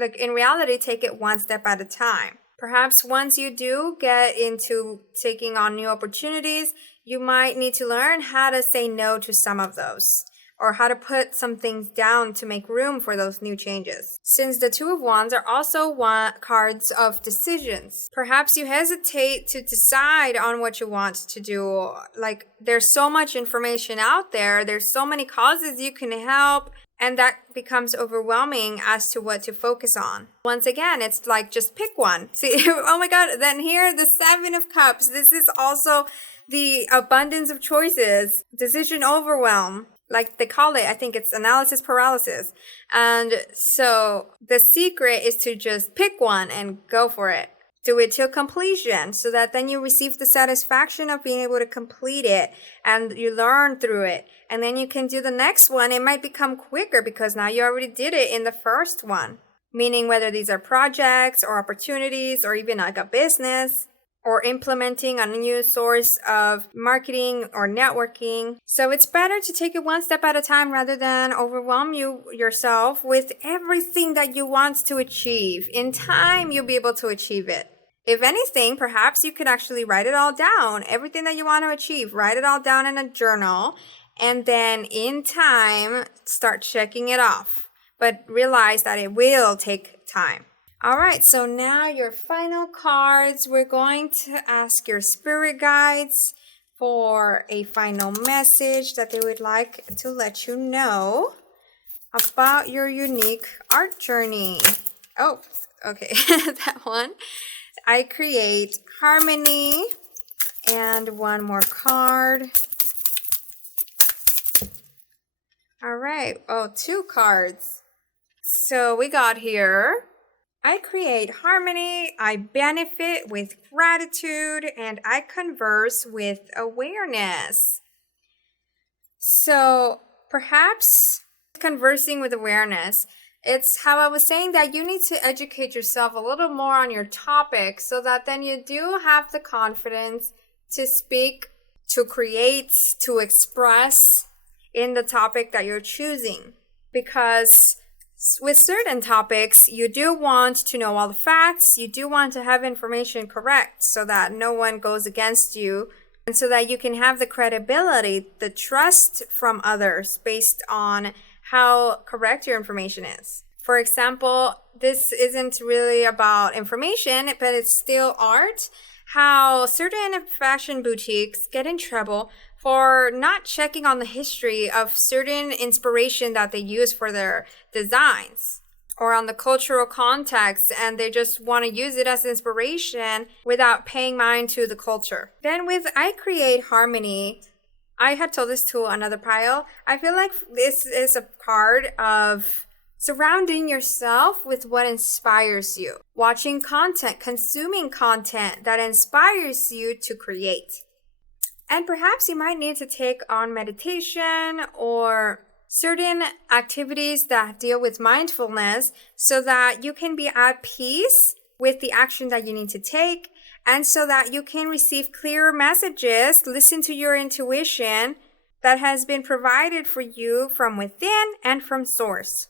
like in reality, take it one step at a time. Perhaps once you do get into taking on new opportunities, you might need to learn how to say no to some of those, or how to put some things down to make room for those new changes. Since the Two of Wands are also cards of decisions, perhaps you hesitate to decide on what you want to do. Like, there's so much information out there, there's so many causes you can help, and that becomes overwhelming as to what to focus on. Once again, it's like, just pick one. See, oh my God, then here, the Seven of Cups. This is also the abundance of choices, decision overwhelm. Like they call it, I think it's analysis paralysis. And so the secret is to just pick one and go for it. Do it till completion, so that then you receive the satisfaction of being able to complete it and you learn through it. And then you can do the next one. It might become quicker because now you already did it in the first one. Meaning whether these are projects or opportunities or even like a business, or implementing a new source of marketing or networking. So it's better to take it one step at a time rather than overwhelm yourself with everything that you want to achieve. In time, you'll be able to achieve it. If anything, perhaps you could actually write it all down, everything that you want to achieve, write it all down in a journal, and then in time, start checking it off. But realize that it will take time. All right, so now your final cards. We're going to ask your spirit guides for a final message that they would like to let you know about your unique art journey. Oh, okay, that one. I create harmony and one more card. All right, oh, two cards. So we got here, I create harmony, I benefit with gratitude, and I converse with awareness. So perhaps conversing with awareness, it's how I was saying that you need to educate yourself a little more on your topic so that then you do have the confidence to speak, to create, to express in the topic that you're choosing. Because with certain topics, you do want to know all the facts, you do want to have information correct so that no one goes against you, and so that you can have the credibility, the trust from others based on how correct your information is. For example, this isn't really about information, but it's still art. How certain fashion boutiques get in trouble for not checking on the history of certain inspiration that they use for their designs, or on the cultural context, and they just want to use it as inspiration without paying mind to the culture. Then with I create harmony, I had told this to another pile. I feel like this is a card of surrounding yourself with what inspires you. Watching content, consuming content that inspires you to create. And perhaps you might need to take on meditation or certain activities that deal with mindfulness so that you can be at peace with the action that you need to take, and so that you can receive clearer messages, listen to your intuition that has been provided for you from within and from source.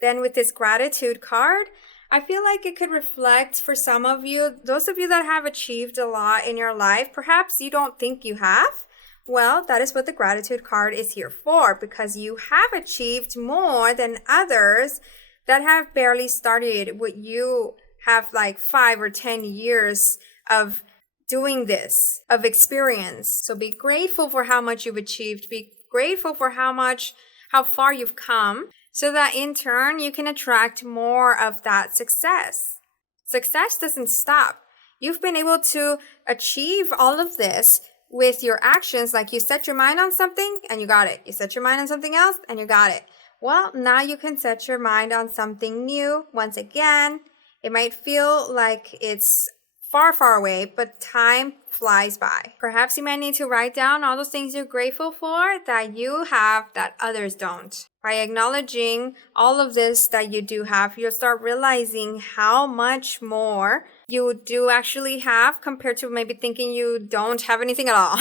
Then with this gratitude card, I feel like it could reflect for some of you, those of you that have achieved a lot in your life, perhaps you don't think you have. Well, that is what the gratitude card is here for, because you have achieved more than others that have barely started what you have, like 5 or 10 years of doing this, of experience. So be grateful for how much you've achieved. Be grateful for how far you've come, so that in turn you can attract more of that success. Success doesn't stop. You've been able to achieve all of this with your actions. Like, you set your mind on something and you got it. You set your mind on something else and you got it. Well, now you can set your mind on something new once again. It might feel like it's far, far away, but time flies by. Perhaps you might need to write down all those things you're grateful for that you have that others don't. By acknowledging all of this that you do have, you'll start realizing how much more you do actually have compared to maybe thinking you don't have anything at all.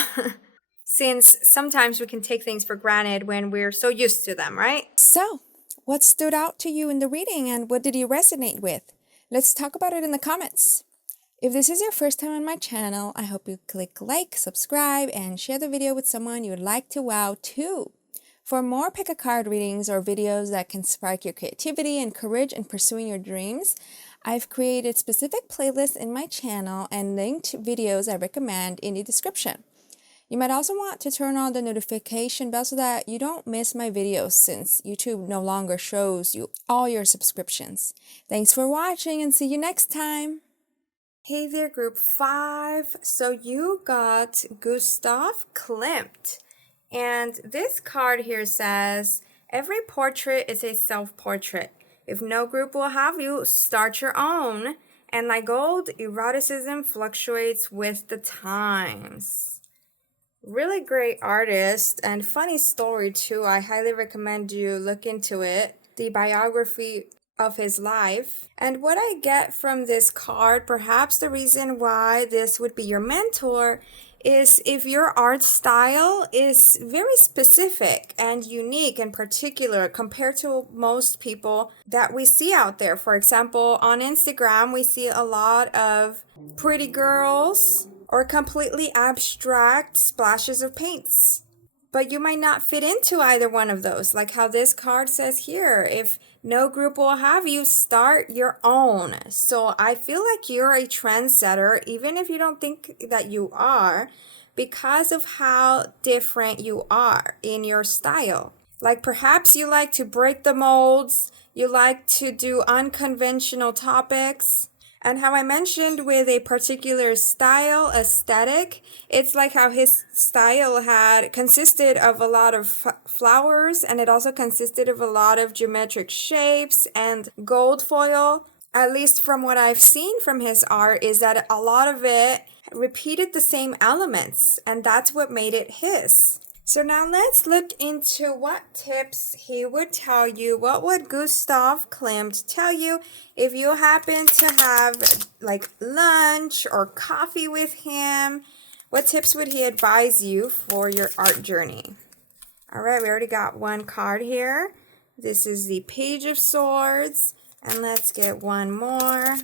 Since sometimes we can take things for granted when we're so used to them, right? So, What stood out to you in the reading and what did you resonate with? Let's talk about it in the comments. If this is your first time on my channel, I hope you click like, subscribe, and share the video with someone you would like to wow too. For more pick a card readings or videos that can spark your creativity and courage in pursuing your dreams, I've created specific playlists in my channel and linked videos I recommend in the description. You might also want to turn on the notification bell so that you don't miss my videos since YouTube no longer shows you all your subscriptions. Thanks for watching and see you next time! Hey there, group 5. So you got Gustav Klimt. And this card here says, every portrait is a self-portrait. If no group will have you, start your own. And like gold, eroticism fluctuates with the times. Really great artist and funny story too. I highly recommend you look into it. The biography of his life. And what I get from this card, perhaps the reason why this would be your mentor, is if your art style is very specific and unique and particular compared to most people that we see out there. For example, on Instagram, we see a lot of pretty girls or completely abstract splashes of paints. But you might not fit into either one of those, like how this card says here. If no group will have you, start your own. So I feel like you're a trendsetter, even if you don't think that you are, because of how different you are in your style. Like perhaps you like to break the molds, you like to do unconventional topics. And how I mentioned with a particular style, aesthetic, it's like how his style had consisted of a lot of flowers, and it also consisted of a lot of geometric shapes and gold foil. At least from what I've seen from his art is that a lot of it repeated the same elements, and that's what made it his. So now let's look into what tips he would tell you. What would Gustav Klimt tell you if you happen to have like lunch or coffee with him? What tips would he advise you for your art journey? All right, we already got one card here. This is the Page of Swords. And let's get one more.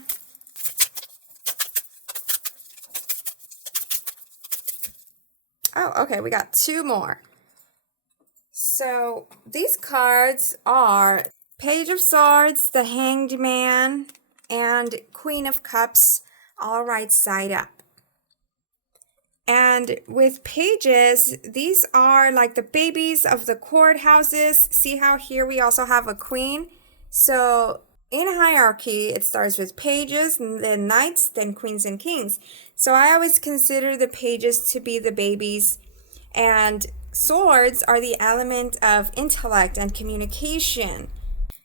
Oh, okay, we got two more. So these cards are Page of Swords, the Hanged Man, and Queen of Cups, all right side up. And with pages, these are like the babies of the courthouses. See how here we also have a queen? So in hierarchy, it starts with pages, and then knights, then queens and kings. So I always consider the pages to be the babies, and swords are the element of intellect and communication.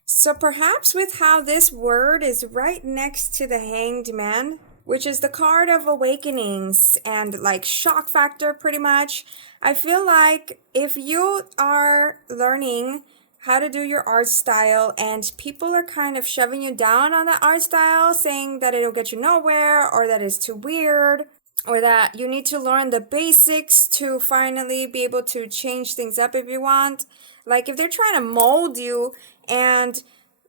So perhaps with how this word is right next to the Hanged Man, which is the card of awakenings and like shock factor pretty much, I feel like if you are learning how to do your art style and people are kind of shoving you down on that art style, saying that it'll get you nowhere or that it's too weird or that you need to learn the basics to finally be able to change things up if you want. Like if they're trying to mold you, and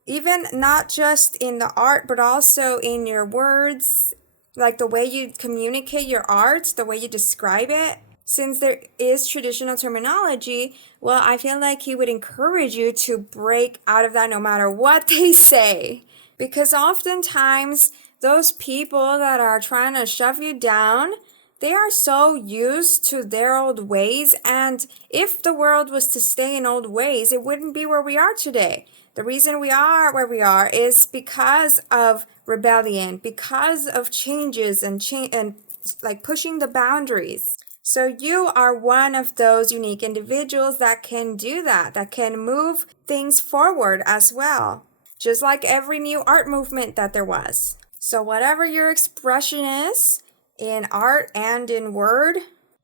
even not just in the art but also in your words, like the way you communicate your art, the way you describe it, since there is traditional terminology, well, I feel like he would encourage you to break out of that no matter what they say. Because oftentimes, those people that are trying to shove you down, they are so used to their old ways. And if the world was to stay in old ways, it wouldn't be where we are today. The reason we are where we are is because of rebellion, because of changes and like pushing the boundaries. So you are one of those unique individuals that can do that can move things forward as well, just like every new art movement that there was. So whatever your expression is in art and in word,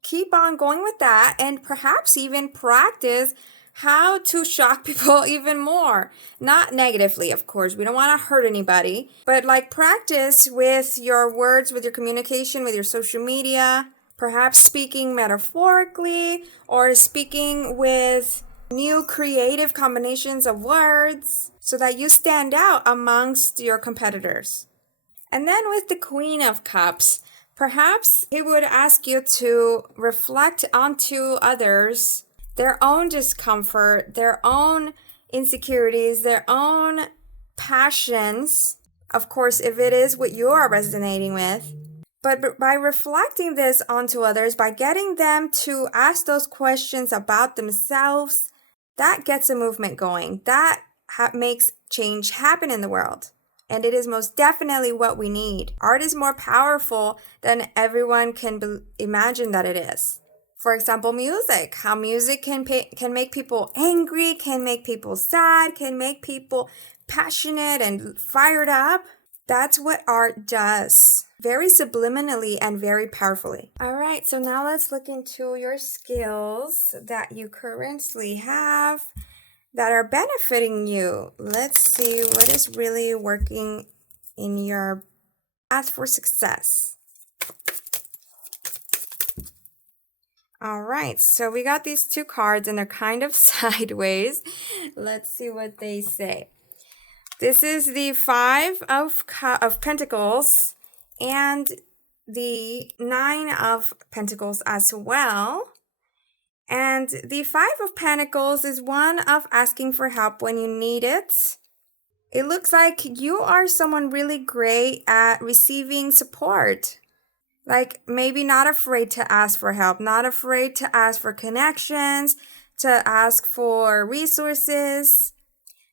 keep on going with that, and perhaps even practice how to shock people even more. Not negatively, of course. We don't want to hurt anybody, but like practice with your words, with your communication, with your social media. Perhaps speaking metaphorically or speaking with new creative combinations of words so that you stand out amongst your competitors. And then with the Queen of Cups, perhaps he would ask you to reflect onto others, their own discomfort, their own insecurities, their own passions. Of course, if it is what you are resonating with. But by reflecting this onto others, by getting them to ask those questions about themselves, that gets a movement going. That makes change happen in the world. And it is most definitely what we need. Art is more powerful than everyone can imagine that it is. For example, music. How music can make people angry, can make people sad, can make people passionate and fired up. That's what art does. Very subliminally and very powerfully. All right, so now let's look into your skills that you currently have that are benefiting you. Let's see what is really working in your path for success. All right, so we got these two cards and they're kind of sideways. Let's see what they say. This is the Five of Pentacles and the Nine of Pentacles as well. And the Five of Pentacles is one of asking for help when you need it. It looks like you are someone really great at receiving support. Like maybe not afraid to ask for help, not afraid to ask for connections, to ask for resources.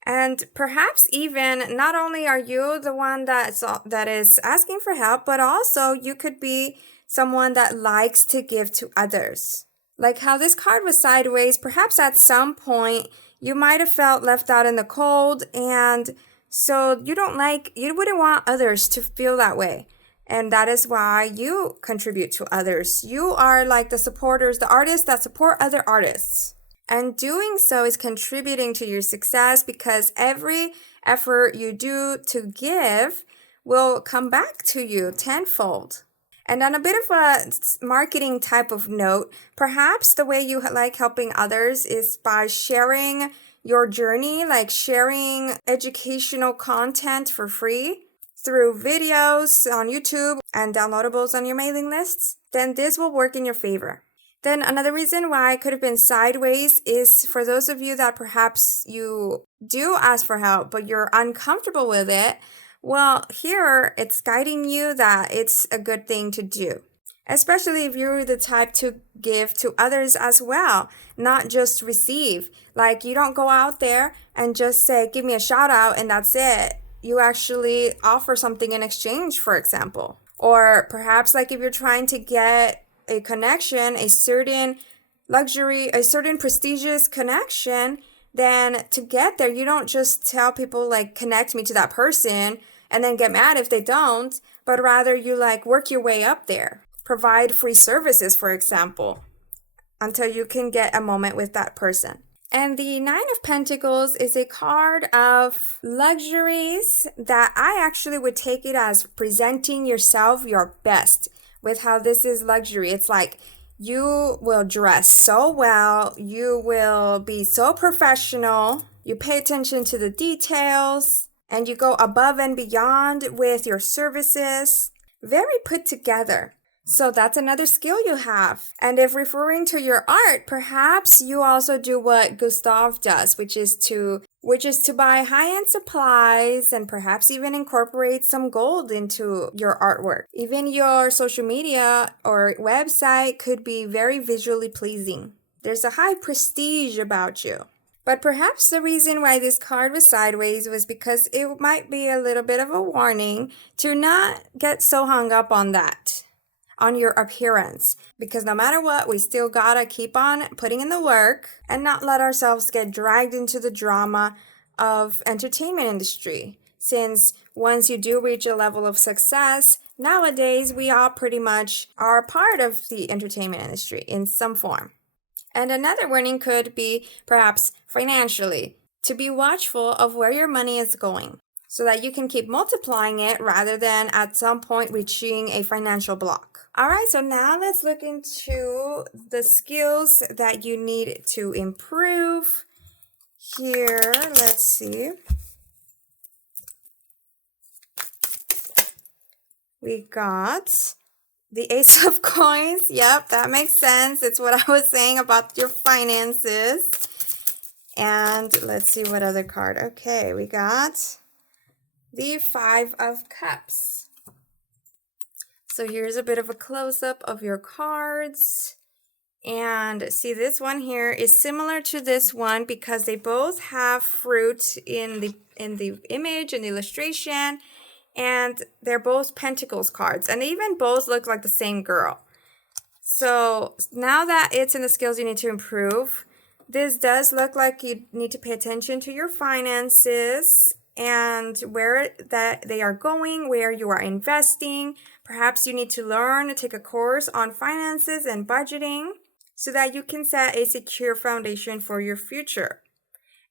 And perhaps even not only are you the one that is asking for help, but also you could be someone that likes to give to others. Like how this card was sideways, perhaps at some point you might have felt left out in the cold, and so you wouldn't want others to feel that way. And that is why you contribute to others. You are like the supporters, the artists that support other artists. And doing so is contributing to your success because every effort you do to give will come back to you tenfold. And on a bit of a marketing type of note, perhaps the way you like helping others is by sharing your journey, like sharing educational content for free through videos on YouTube and downloadables on your mailing lists. Then this will work in your favor. Then another reason why it could have been sideways is for those of you that perhaps you do ask for help, but you're uncomfortable with it. Well, here it's guiding you that it's a good thing to do, especially if you're the type to give to others as well, not just receive. Like you don't go out there and just say, give me a shout out and that's it. You actually offer something in exchange, for example. Or perhaps like if you're trying to get a connection, a certain luxury, a certain prestigious connection, then to get there, you don't just tell people like connect me to that person and then get mad if they don't, but rather you like work your way up there. Provide free services, for example, until you can get a moment with that person. And the Nine of Pentacles is a card of luxuries that I actually would take it as presenting yourself your best. With how this is luxury, it's like you will dress so well, you will be so professional, you pay attention to the details, and you go above and beyond with your services. Very put together. So that's another skill you have. And if referring to your art, perhaps you also do what Gustav does, which is to buy high-end supplies and perhaps even incorporate some gold into your artwork. Even your social media or website could be very visually pleasing. There's a high prestige about you. But perhaps the reason why this card was sideways was because it might be a little bit of a warning to not get so hung up on that, on your appearance, because no matter what, we still gotta keep on putting in the work and not let ourselves get dragged into the drama of entertainment industry. Since once you do reach a level of success, nowadays we all pretty much are a part of the entertainment industry in some form. And another warning could be perhaps financially, to be watchful of where your money is going, so that you can keep multiplying it rather than at some point reaching a financial block. All right, so now let's look into the skills that you need to improve here, let's see. We got the Ace of Coins. Yep, that makes sense. It's what I was saying about your finances. And let's see what other card. Okay, we got the Five of Cups. So here's a bit of a close-up of your cards. And see, this one here is similar to this one because they both have fruit in the image and the illustration, and they're both Pentacles cards, and they even both look like the same girl. So now that it's in the skills you need to improve, this does look like you need to pay attention to your finances and where that they are going, where you are investing. Perhaps you need to learn to take a course on finances and budgeting so that you can set a secure foundation for your future.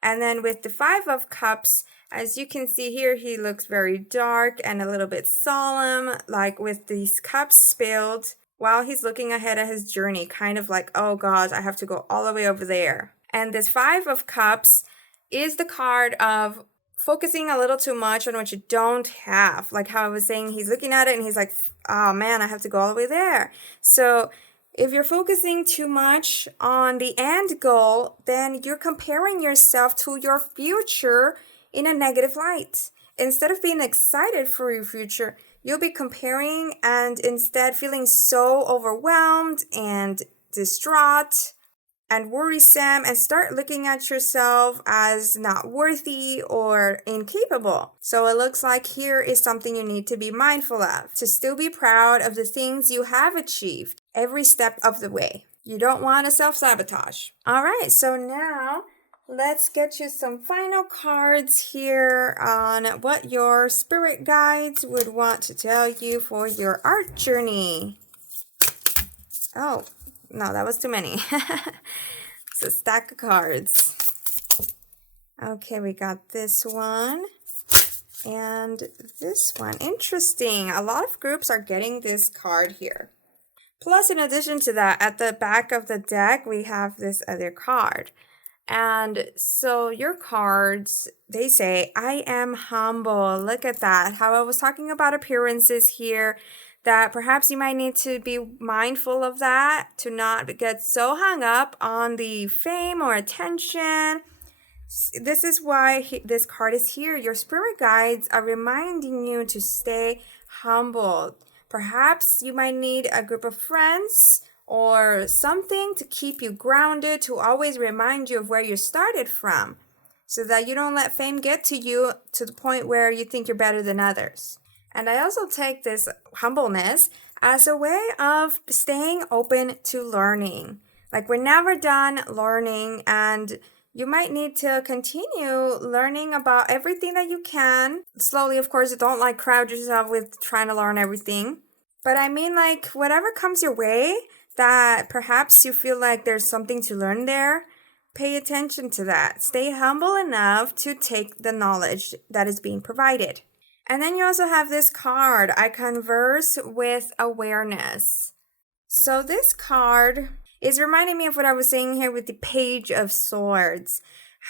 And then with the Five of Cups, as you can see here, he looks very dark and a little bit solemn, like with these cups spilled while he's looking ahead at his journey, kind of like, oh gosh, I have to go all the way over there. And this Five of Cups is the card of focusing a little too much on what you don't have. Like how I was saying, he's looking at it and he's like, oh man, I have to go all the way there. So if you're focusing too much on the end goal, then you're comparing yourself to your future in a negative light. Instead of being excited for your future, you'll be comparing and instead feeling so overwhelmed and distraught and worrisome, and start looking at yourself as not worthy or incapable. So it looks like here is something you need to be mindful of, to still be proud of the things you have achieved every step of the way. You don't want to self-sabotage. All right, so now let's get you some final cards here on what your spirit guides would want to tell you for your art journey. Oh, no, that was too many. It's a stack of cards. Okay, we got this one and this one. Interesting. A lot of groups are getting this card here. Plus, in addition to that, at the back of the deck, we have this other card. And so your cards, they say, I am humble. Look at that. How I was talking about appearances here, that perhaps you might need to be mindful of that, to not get so hung up on the fame or attention. This is why this card is here. Your spirit guides are reminding you to stay humble. Perhaps you might need a group of friends or something to keep you grounded, to always remind you of where you started from, so that you don't let fame get to you to the point where you think you're better than others. And I also take this humbleness as a way of staying open to learning. Like, we're never done learning, and you might need to continue learning about everything that you can. Slowly, of course, don't like crowd yourself with trying to learn everything. But I mean, like, whatever comes your way, that perhaps you feel like there's something to learn there, pay attention to that. Stay humble enough to take the knowledge that is being provided. And then you also have this card, I converse with awareness. So this card is reminding me of what I was saying here with the Page of Swords.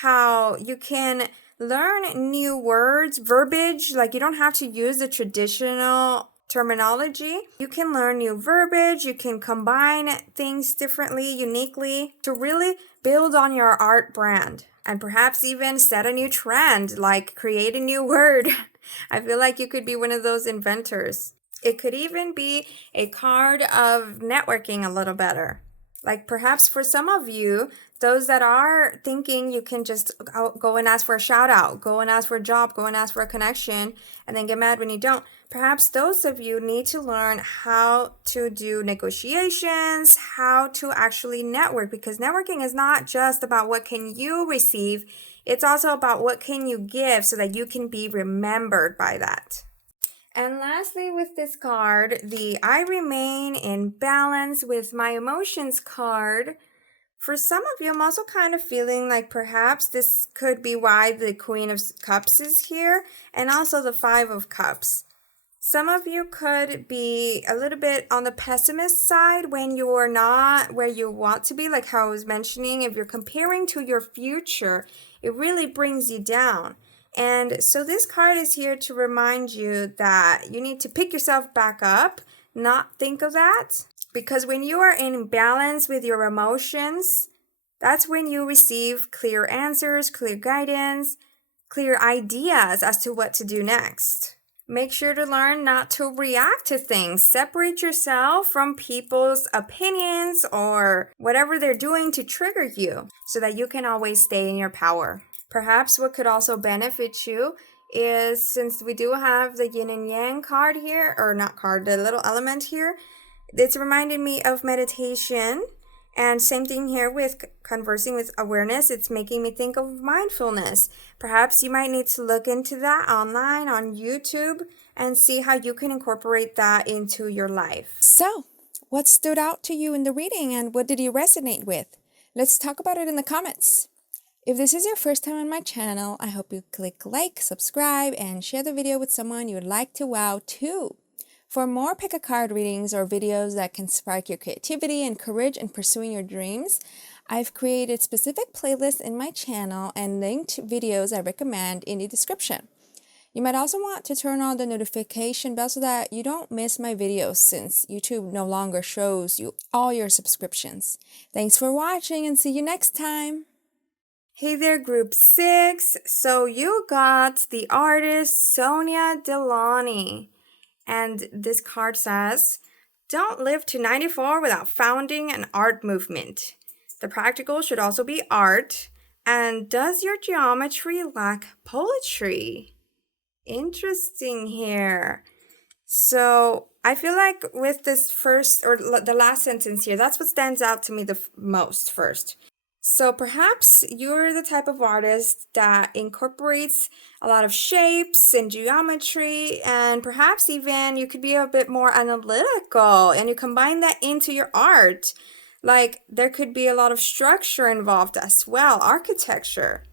How you can learn new words, verbiage, like you don't have to use the traditional terminology. You can learn new verbiage, you can combine things differently, uniquely, to really build on your art brand. And perhaps even set a new trend, like create a new word. I feel like you could be one of those inventors. It could even be a card of networking a little better. Like perhaps for some of you, those that are thinking you can just go and ask for a shout out, go and ask for a job, go and ask for a connection, and then get mad when you don't. Perhaps those of you need to learn how to do negotiations, how to actually network, because networking is not just about what can you receive, it's also about what can you give so that you can be remembered by that. And lastly, with this card, the I remain in balance with my emotions card. For some of you, I'm also kind of feeling like perhaps this could be why the Queen of Cups is here, and also the Five of Cups. Some of you could be a little bit on the pessimist side when you're not where you want to be, like how I was mentioning. If you're comparing to your future, it really brings you down. And so this card is here to remind you that you need to pick yourself back up, not think of that. Because when you are in balance with your emotions, that's when you receive clear answers, clear guidance, clear ideas as to what to do next. Make sure to learn not to react to things. Separate yourself from people's opinions or whatever they're doing to trigger you so that you can always stay in your power. Perhaps what could also benefit you is, since we do have the yin and yang card here, or not card, the little element here, it's reminding me of meditation. And same thing here with conversing with awareness. It's making me think of mindfulness. Perhaps you might need to look into that online on YouTube and see how you can incorporate that into your life. So, what stood out to you in the reading and what did you resonate with? Let's talk about it in the comments. If this is your first time on my channel, I hope you click like, subscribe, and share the video with someone you'd like to wow too. For more pick-a-card readings or videos that can spark your creativity and courage in pursuing your dreams, I've created specific playlists in my channel and linked videos I recommend in the description. You might also want to turn on the notification bell so that you don't miss my videos, since YouTube no longer shows you all your subscriptions. Thanks for watching and see you next time! Hey there, Group 6. So you got the artist Sonia Delani. And this card says, don't live to 94 without founding an art movement. The practical should also be art. And does your geometry lack poetry? Interesting here. So I feel like with this first, or the last sentence here, that's what stands out to me the most first. So perhaps you're the type of artist that incorporates a lot of shapes and geometry, and perhaps even you could be a bit more analytical and you combine that into your art. Like there could be a lot of structure involved as well, architecture.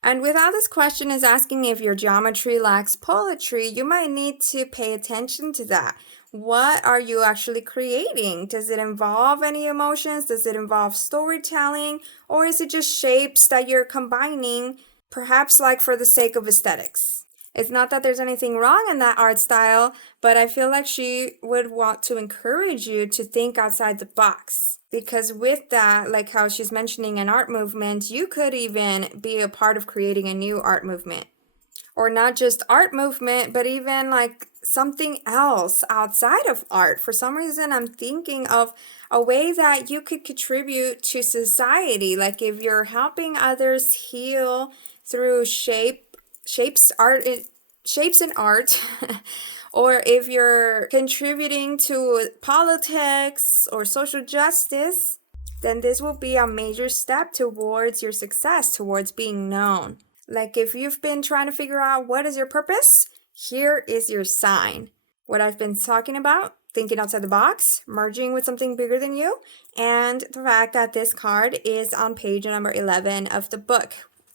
And with how this question is asking if your geometry lacks poetry, you might need to pay attention to that. What are you actually creating? Does it involve any emotions? Does it involve storytelling? Or is it just shapes that you're combining, perhaps like for the sake of aesthetics? It's not that there's anything wrong in that art style, but I feel like she would want to encourage you to think outside the box. Because with that, like how she's mentioning an art movement, you could even be a part of creating a new art movement. Or not just art movement, but even like something else outside of art. For some reason, I'm thinking of a way that you could contribute to society. Like if you're helping others heal through shapes and art, or if you're contributing to politics or social justice, then this will be a major step towards your success, towards being known. Like if you've been trying to figure out what is your purpose, here is your sign. What I've been talking about, thinking outside the box, merging with something bigger than you, and the fact that this card is on page number 11 of the book,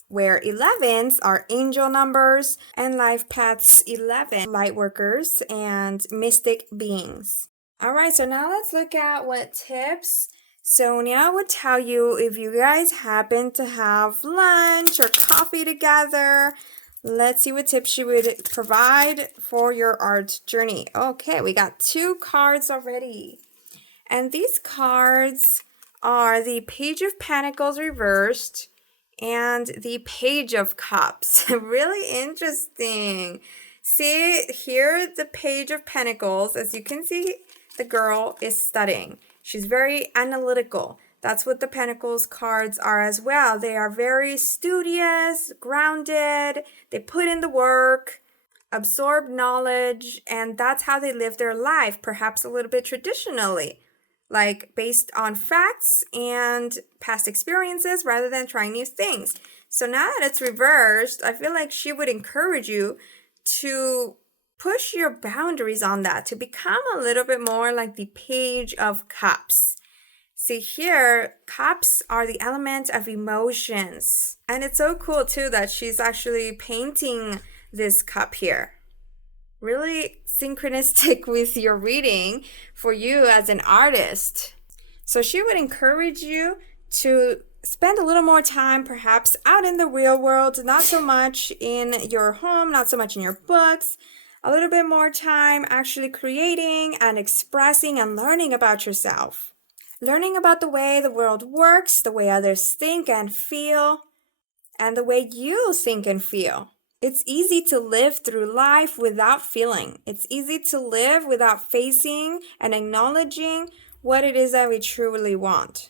where 11s are angel numbers and life paths 11, light workers and mystic beings. All right, so now let's look at what tips Sonia would tell you if you guys happen to have lunch or coffee together. Let's see what tips she would provide for your art journey. Okay, we got 2 cards already. And these cards are the Page of Pentacles reversed and the Page of Cups. Really interesting. See here, the Page of Pentacles. As you can see, the girl is studying. She's very analytical. That's what the Pentacles cards are as well. They are very studious, grounded. They put in the work, absorb knowledge, and that's how they live their life, perhaps a little bit traditionally, like based on facts and past experiences rather than trying new things. So now that it's reversed, I feel like she would encourage you to push your boundaries on that, to become a little bit more like the Page of Cups. See here, cups are the element of emotions. And it's so cool too that she's actually painting this cup here. really synchronistic with your reading for you as an artist. So she would encourage you to spend a little more time perhaps out in the real world, not so much in your home, not so much in your books, a little bit more time actually creating and expressing and learning about yourself. Learning about the way the world works, the way others think and feel, and the way you think and feel. It's easy to live through life without feeling. It's easy to live without facing and acknowledging what it is that we truly want.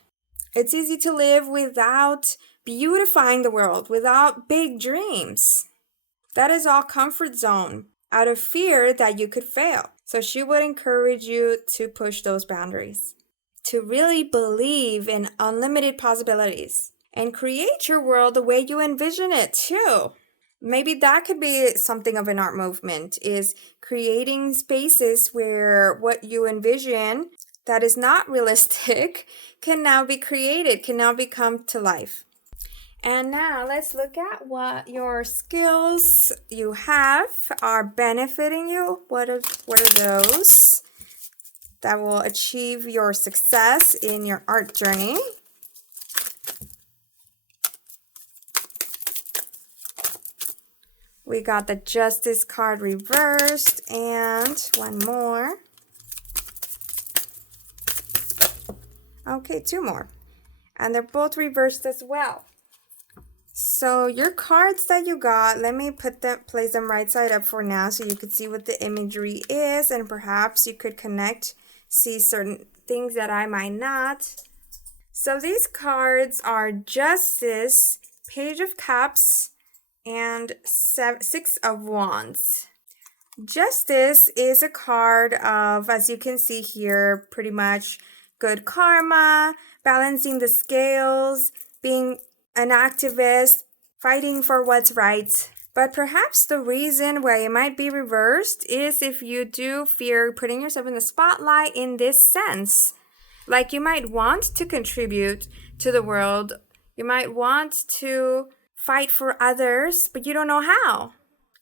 It's easy to live without beautifying the world, without big dreams. That is all comfort zone, out of fear that you could fail. So she would encourage you to push those boundaries, to really believe in unlimited possibilities and create your world the way you envision it too. Maybe that could be something of an art movement, is creating spaces where what you envision that is not realistic can now be created, can now become to life. And now let's look at what your skills you have are benefiting you. What are those that will achieve your success in your art journey? We got the Justice card reversed and one more. Okay, two more. And they're both reversed as well. So your cards that you got, let me place them right side up for now so you could see what the imagery is, and perhaps you could see certain things that I might not. So these cards are Justice, Page of Cups, and Six of Wands. Justice is a card of, as you can see here, pretty much good karma, balancing the scales, being an activist, fighting for what's right. But perhaps the reason why it might be reversed is if you do fear putting yourself in the spotlight in this sense. Like you might want to contribute to the world, you might want to fight for others, but you don't know how.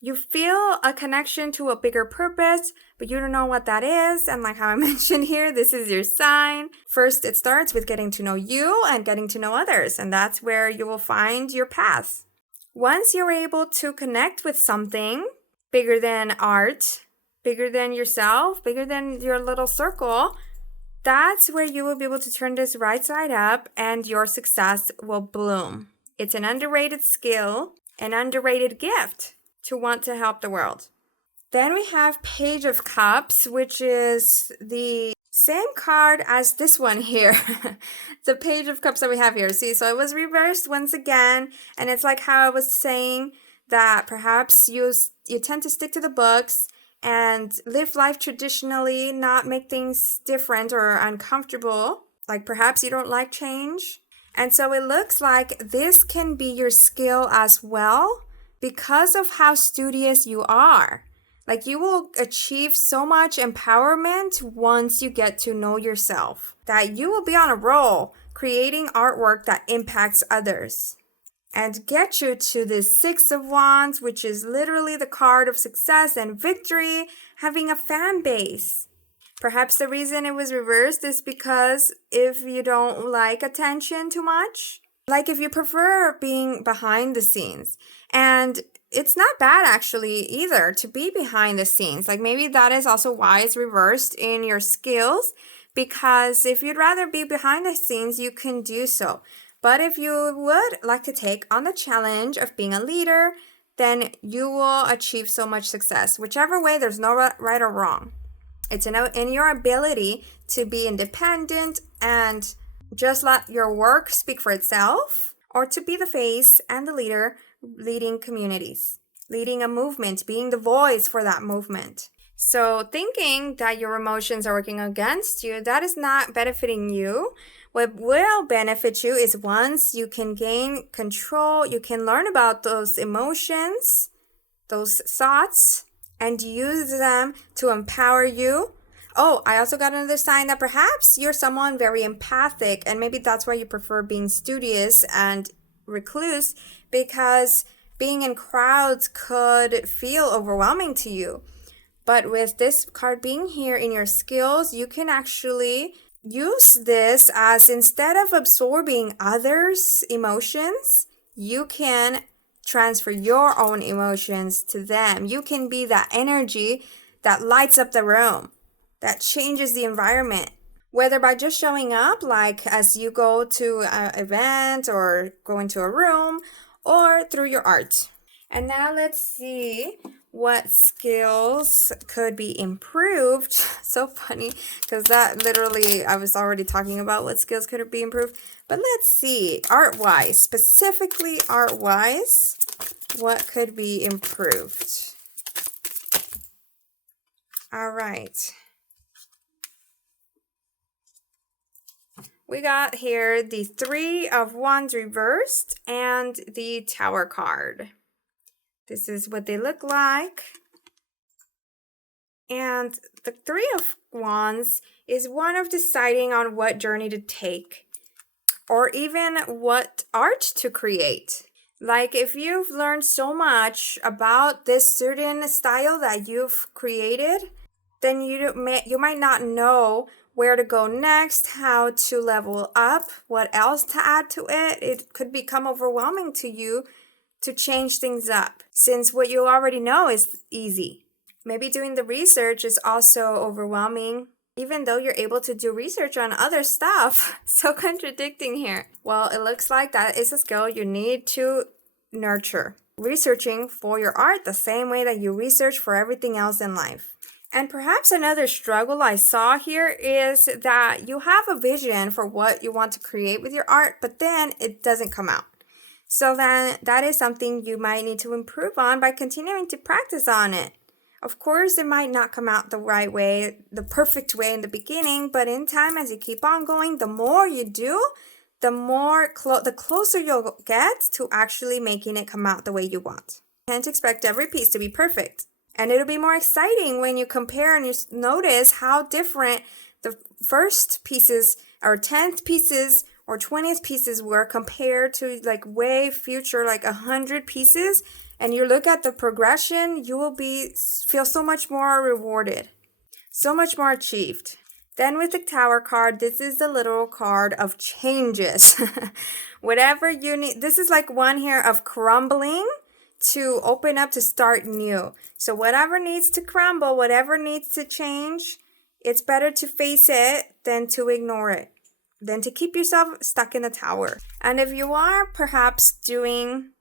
You feel a connection to a bigger purpose, but you don't know what that is. And like how I mentioned here, this is your sign. First, it starts with getting to know you and getting to know others. And that's where you will find your path. Once you're able to connect with something bigger than art, bigger than yourself, bigger than your little circle, that's where you will be able to turn this right side up and your success will bloom. It's an underrated skill, an underrated gift to want to help the world. Then we have Page of Cups, which is the same card as this one here. The Page of Cups that we have here. See, so it was reversed once again, and it's like how I was saying that perhaps you tend to stick to the books and live life traditionally, not make things different or uncomfortable. Like perhaps you don't like change. And so it looks like this can be your skill as well because of how studious you are. Like you will achieve so much empowerment once you get to know yourself, that you will be on a roll creating artwork that impacts others and get you to this Six of Wands, which is literally the card of success and victory, having a fan base. Perhaps the reason it was reversed is because if you don't like attention too much, like if you prefer being behind the scenes, and it's not bad actually either to be behind the scenes. Like maybe that is also why it's reversed in your skills, because if you'd rather be behind the scenes, you can do so. But if you would like to take on the challenge of being a leader, then you will achieve so much success. Whichever way, there's no right or wrong. It's in your ability to be independent and just let your work speak for itself, or to be the face and the leader leading communities, leading a movement, being the voice for that movement. So thinking that your emotions are working against you, that is not benefiting you. What will benefit you is once you can gain control, you can learn about those emotions, those thoughts, and use them to empower you. Oh, I also got another sign that perhaps you're someone very empathic, and maybe that's why you prefer being studious and recluse, because being in crowds could feel overwhelming to you. But with this card being here in your skills, you can actually use this as, instead of absorbing others' emotions, you can transfer your own emotions to them. You can be that energy that lights up the room, that changes the environment. Whether by just showing up, like as you go to an event or go into a room, or through your art. And now let's see what skills could be improved. So funny, because that literally, I was already talking about what skills could be improved. But let's see, art-wise, specifically art-wise, what could be improved? All right. We got here the Three of Wands reversed and the Tower card. This is what they look like. And the Three of Wands is one of deciding on what journey to take, or even what art to create. Like if you've learned so much about this certain style that you've created, then you might not know where to go next, how to level up, what else to add to it. It could become overwhelming to you to change things up, since what you already know is easy. Maybe doing the research is also overwhelming, even though you're able to do research on other stuff. So contradicting here. Well, it looks like that is a skill you need to nurture. Researching for your art the same way that you research for everything else in life. And perhaps another struggle I saw here is that you have a vision for what you want to create with your art, but then it doesn't come out. So then that is something you might need to improve on by continuing to practice on it. Of course, it might not come out the right way, the perfect way in the beginning, but in time, as you keep on going, the more you do, the closer you'll get to actually making it come out the way you want. You can't expect every piece to be perfect. And it'll be more exciting when you compare and you notice how different the first pieces or 10th pieces or 20th pieces were compared to like way future, like 100 pieces. And you look at the progression, you will feel so much more rewarded, so much more achieved. Then with the Tower card, this is the literal card of changes. Whatever you need, this is like one here of crumbling to open up to start new. So whatever needs to crumble, whatever needs to change, it's better to face it than to ignore it, than to keep yourself stuck in the tower. And if you are perhaps doing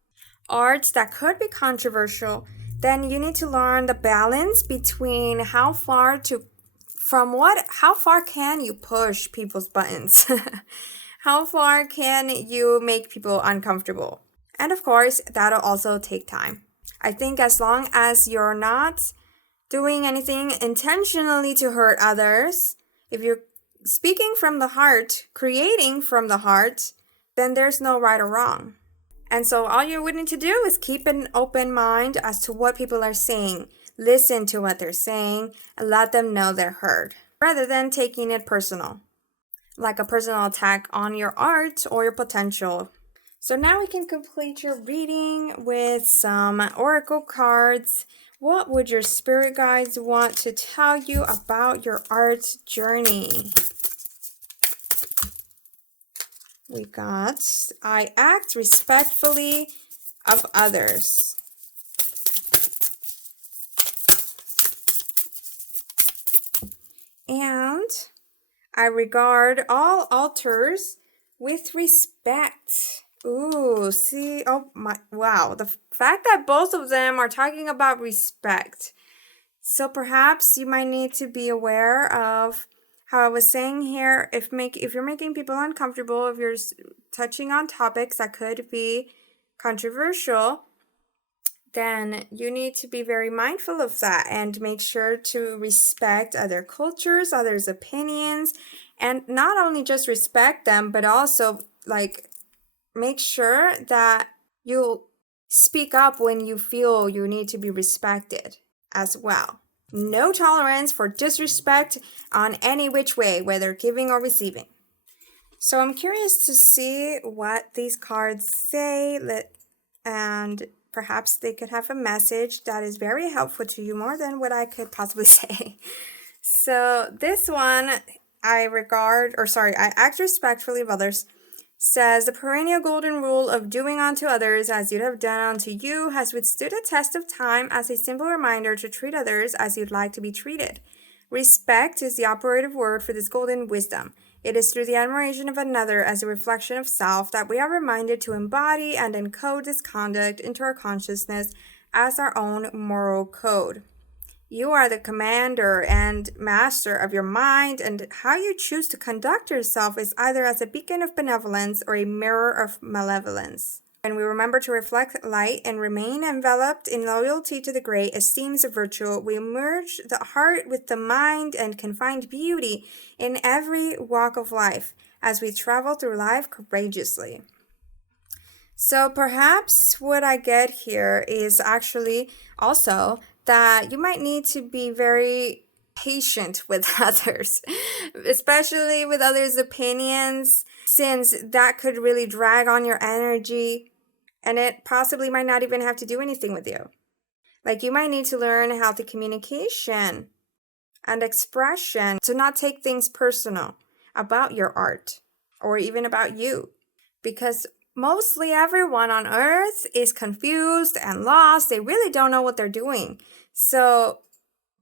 arts that could be controversial, then you need to learn the balance between how far can you push people's buttons? How far can you make people uncomfortable? And of course, that'll also take time. I think as long as you're not doing anything intentionally to hurt others, if you're speaking from the heart, creating from the heart, then there's no right or wrong. And so all you would need to do is keep an open mind as to what people are saying. Listen to what they're saying and let them know they're heard, rather than taking it personal, like a personal attack on your art or your potential. So now we can complete your reading with some oracle cards. What would your spirit guides want to tell you about your art journey? We got, I act respectfully of others. And I regard all altars with respect. Ooh, see, oh my, wow. The fact that both of them are talking about respect. So perhaps you might need to be aware of how I was saying here, if you're making people uncomfortable, if you're touching on topics that could be controversial, then you need to be very mindful of that and make sure to respect other cultures, others' opinions, and not only just respect them, but also like make sure that you speak up when you feel you need to be respected as well. No tolerance for disrespect on any which way, whether giving or receiving. So I'm curious to see what these cards say, and perhaps they could have a message that is very helpful to you, more than what I could possibly say. So this one I act respectfully of others, says the perennial golden rule of doing unto others as you'd have done unto you has withstood a test of time as a simple reminder to treat others as you'd like to be treated. Respect is the operative word for this golden wisdom. It is through the admiration of another as a reflection of self that we are reminded to embody and encode this conduct into our consciousness as our own moral code. You are the commander and master of your mind, and how you choose to conduct yourself is either as a beacon of benevolence or a mirror of malevolence. When we remember to reflect light and remain enveloped in loyalty to the great esteems of virtue, we merge the heart with the mind and can find beauty in every walk of life as we travel through life courageously. So perhaps what I get here is actually also that you might need to be very patient with others, especially with others' opinions, since that could really drag on your energy, and it possibly might not even have to do anything with you. Like, you might need to learn healthy communication and expression to not take things personal about your art or even about you, because mostly everyone on earth is confused and lost. They really don't know what they're doing. So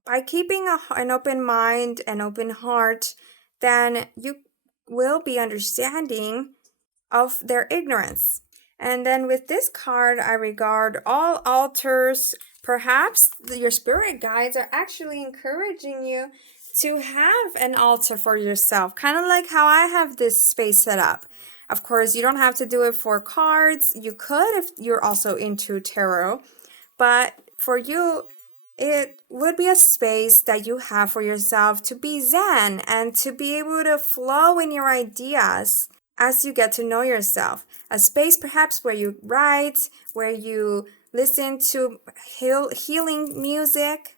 by keeping an open mind and open heart, then you will be understanding of their ignorance. And then with this card, I regard all altars. Perhaps your spirit guides are actually encouraging you to have an altar for yourself, kind of like how I have this space set up. Of course, you don't have to do it for cards. You could if you're also into tarot. But for you, it would be a space that you have for yourself to be zen and to be able to flow in your ideas as you get to know yourself. A space perhaps where you write, where you listen to healing music,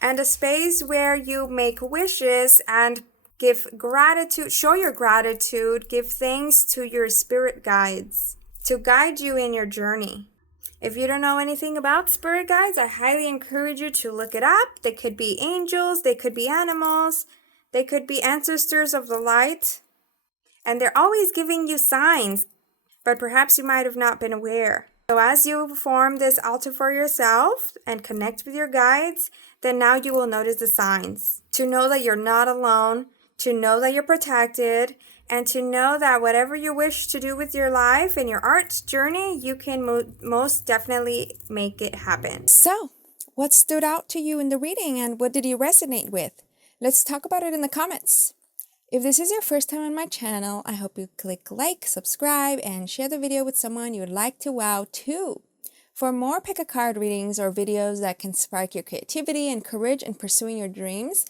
and a space where you make wishes and give gratitude, show your gratitude, give thanks to your spirit guides to guide you in your journey. If you don't know anything about spirit guides, I highly encourage you to look it up. They could be angels, they could be animals, they could be ancestors of the light, and they're always giving you signs, but perhaps you might have not been aware. So as you form this altar for yourself and connect with your guides, then now you will notice the signs. To know that you're not alone, to know that you're protected, and to know that whatever you wish to do with your life and your art journey, you can most definitely make it happen. So, what stood out to you in the reading and what did you resonate with? Let's talk about it in the comments. If this is your first time on my channel, I hope you click like, subscribe, and share the video with someone you would like to wow too. For more pick a card readings or videos that can spark your creativity and courage in pursuing your dreams,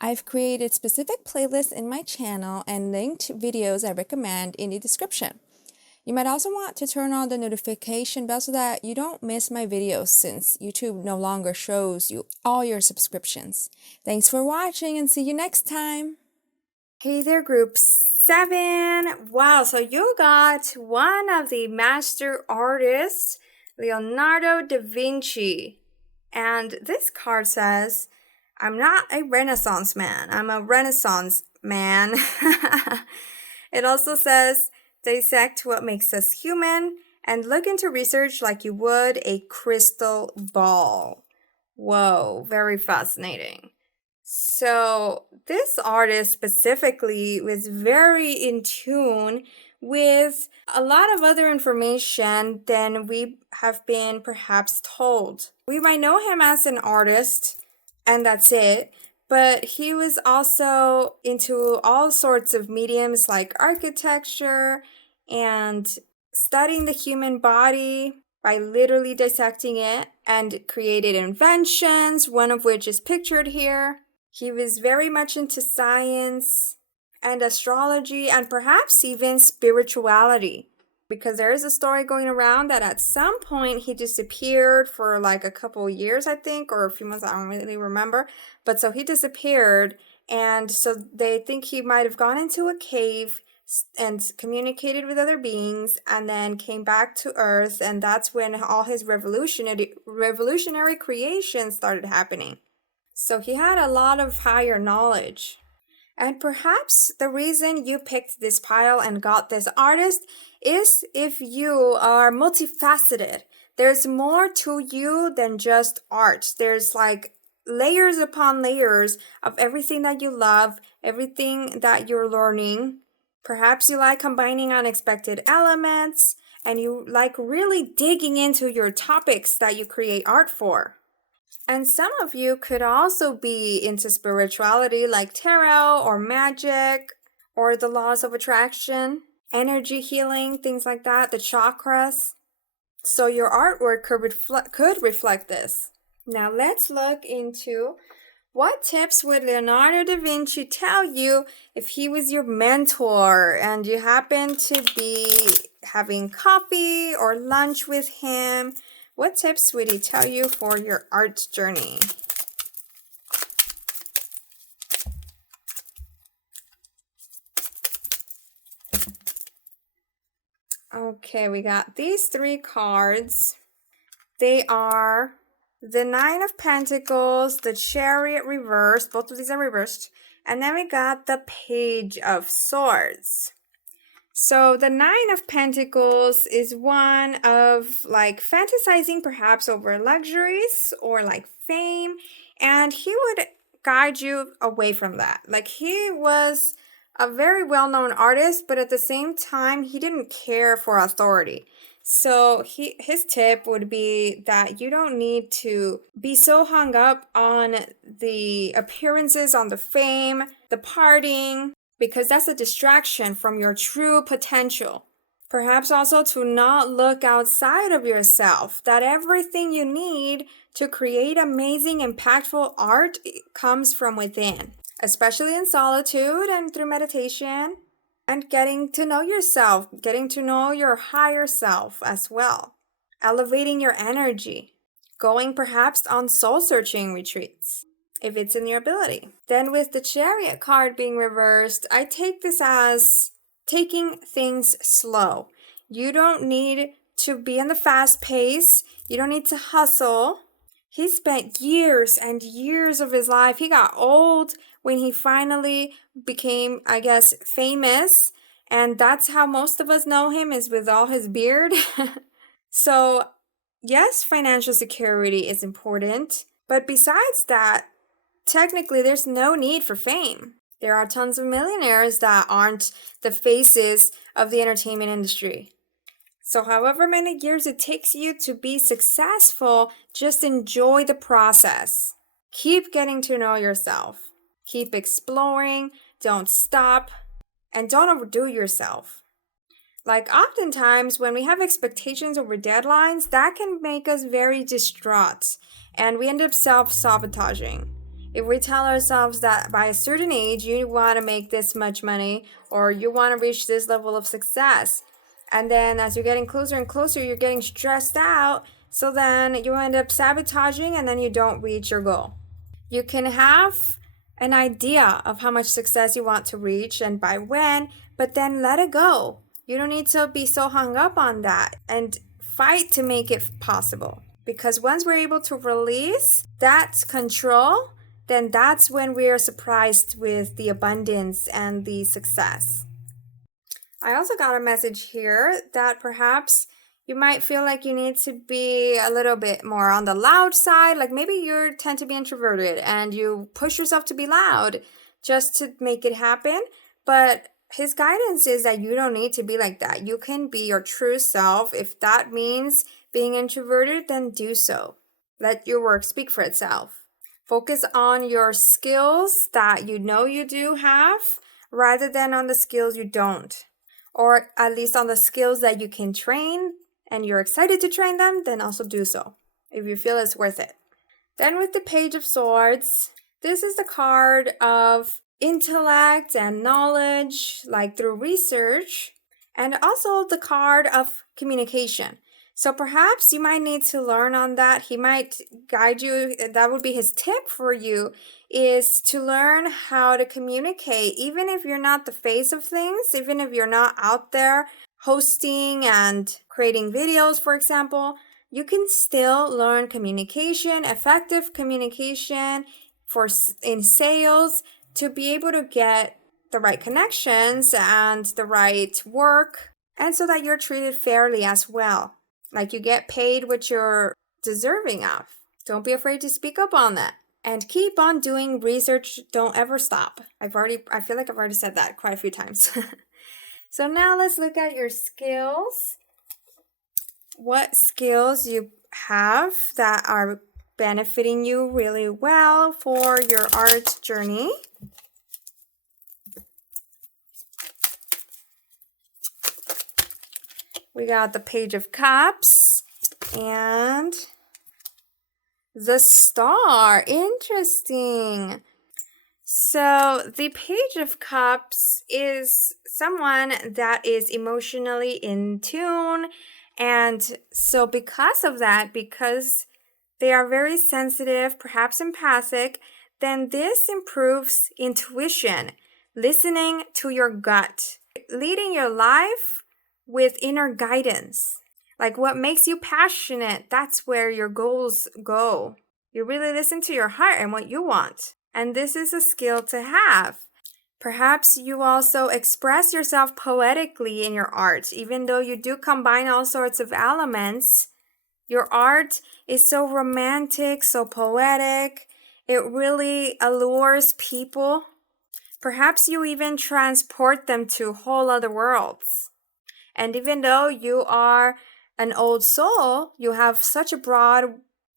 I've created specific playlists in my channel and linked videos I recommend in the description. You might also want to turn on the notification bell so that you don't miss my videos, since YouTube no longer shows you all your subscriptions. Thanks for watching and see you next time. Hey there, group 7. Wow, so you got one of the master artists, Leonardo da Vinci. And this card says, I'm not a Renaissance man, I'm a Renaissance man. It also says, dissect what makes us human and look into research like you would a crystal ball. Whoa, very fascinating. So this artist specifically was very in tune with a lot of other information than we have been perhaps told. We might know him as an artist, and that's it, but he was also into all sorts of mediums like architecture and studying the human body by literally dissecting it, and created inventions, one of which is pictured here. He was very much into science and astrology and perhaps even spirituality, because there is a story going around that at some point he disappeared for like a couple of years, I think, or a few months, I don't really remember. But so he disappeared, and so they think he might have gone into a cave, and communicated with other beings, and then came back to Earth, and that's when all his revolutionary creations started happening. So he had a lot of higher knowledge. And perhaps the reason you picked this pile and got this artist is if you are multifaceted. There's more to you than just art. There's like layers upon layers of everything that you love, everything that you're learning. Perhaps you like combining unexpected elements, and you like really digging into your topics that you create art for. And some of you could also be into spirituality like tarot or magic or the laws of attraction, energy healing, things like that, the chakras. So your artwork could reflect this. Now let's look into what tips would Leonardo da Vinci tell you if he was your mentor and you happen to be having coffee or lunch with him? What tips would he tell you for your art journey? Okay, we got these 3 cards. They are the 9 of Pentacles, the Chariot reversed, both of these are reversed, and then we got the Page of Swords. So the 9 of Pentacles is one of like fantasizing perhaps over luxuries or like fame, and he would guide you away from that. Like he was a very well-known artist, but at the same time, he didn't care for authority. So his tip would be that you don't need to be so hung up on the appearances, on the fame, the partying, because that's a distraction from your true potential. Perhaps also to not look outside of yourself, that everything you need to create amazing, impactful art comes from within, especially in solitude and through meditation. And getting to know yourself, getting to know your higher self as well. Elevating your energy. Going perhaps on soul-searching retreats, if it's in your ability. Then with the Chariot card being reversed, I take this as taking things slow. You don't need to be in the fast pace. You don't need to hustle. He spent years and years of his life. He got old when he finally became, I guess, famous. And that's how most of us know him, is with all his beard. So, yes, financial security is important. But besides that, technically, there's no need for fame. There are tons of millionaires that aren't the faces of the entertainment industry. So however many years it takes you to be successful, just enjoy the process. Keep getting to know yourself. Keep exploring, don't stop, and don't overdo yourself. Like oftentimes when we have expectations over deadlines, that can make us very distraught, and we end up self-sabotaging. If we tell ourselves that by a certain age you want to make this much money or you want to reach this level of success, and then as you're getting closer and closer, you're getting stressed out, so then you end up sabotaging and then you don't reach your goal. You can have an idea of how much success you want to reach and by when, but then let it go. You don't need to be so hung up on that and fight to make it possible. Because once we're able to release that control, then that's when we are surprised with the abundance and the success. I also got a message here that perhaps you might feel like you need to be a little bit more on the loud side. Like maybe you tend to be introverted and you push yourself to be loud just to make it happen. But his guidance is that you don't need to be like that. You can be your true self. If that means being introverted, then do so. Let your work speak for itself. Focus on your skills that you know you do have rather than on the skills you don't. Or at least on the skills that you can train and you're excited to train them, then also do so if you feel it's worth it. Then with the Page of Swords, this is the card of intellect and knowledge, like through research, and also the card of communication. So perhaps you might need to learn on that. He might guide you. That would be his tip for you, is to learn how to communicate. Even if you're not the face of things, even if you're not out there hosting and creating videos, for example, you can still learn communication, effective communication in sales, to be able to get the right connections and the right work, and so that you're treated fairly as well. Like you get paid what you're deserving of. Don't be afraid to speak up on that. And keep on doing research. Don't ever stop. I feel like I've already said that quite a few times. So now let's look at your skills. What skills you have that are benefiting you really well for your art journey. We got the Page of Cups and the Star. Interesting. So the Page of Cups is someone that is emotionally in tune. And so because of that, because they are very sensitive, perhaps empathic, then this improves intuition, listening to your gut, leading your life with inner guidance. Like what makes you passionate, that's where your goals go. You really listen to your heart and what you want. And this is a skill to have. Perhaps you also express yourself poetically in your art. Even though you do combine all sorts of elements, your art is so romantic, so poetic. It really allures people. Perhaps you even transport them to whole other worlds. And even though you are an old soul, you have such a broad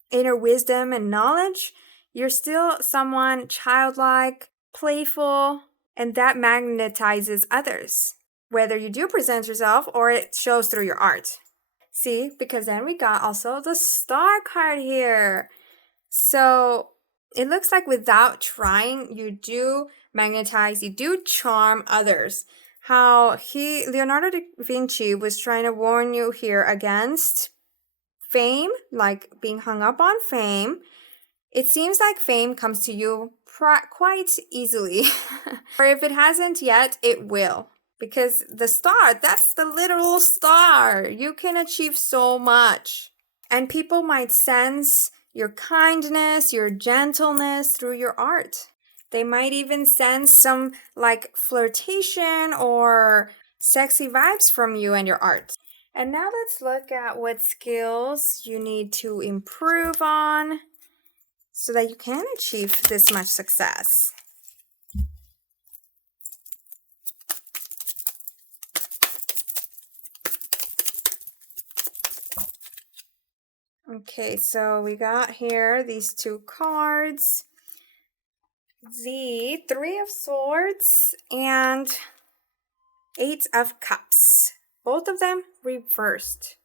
inner wisdom and knowledge, you're still someone childlike, playful, and that magnetizes others, whether you do present yourself or it shows through your art. See, because then we got also the Star card here. So it looks like without trying, you do magnetize, you do charm others. How Leonardo da Vinci was trying to warn you here against fame, like being hung up on fame. It seems like fame comes to you quite easily. Or if it hasn't yet, it will. Because the star, that's the literal star. You can achieve so much. And people might sense your kindness, your gentleness through your art. They might even sense some like flirtation or sexy vibes from you and your art. And now let's look at what skills you need to improve on so that you can achieve this much success. Okay, so we got here these two cards. The Three of Swords and Eight of Cups. Both of them reversed.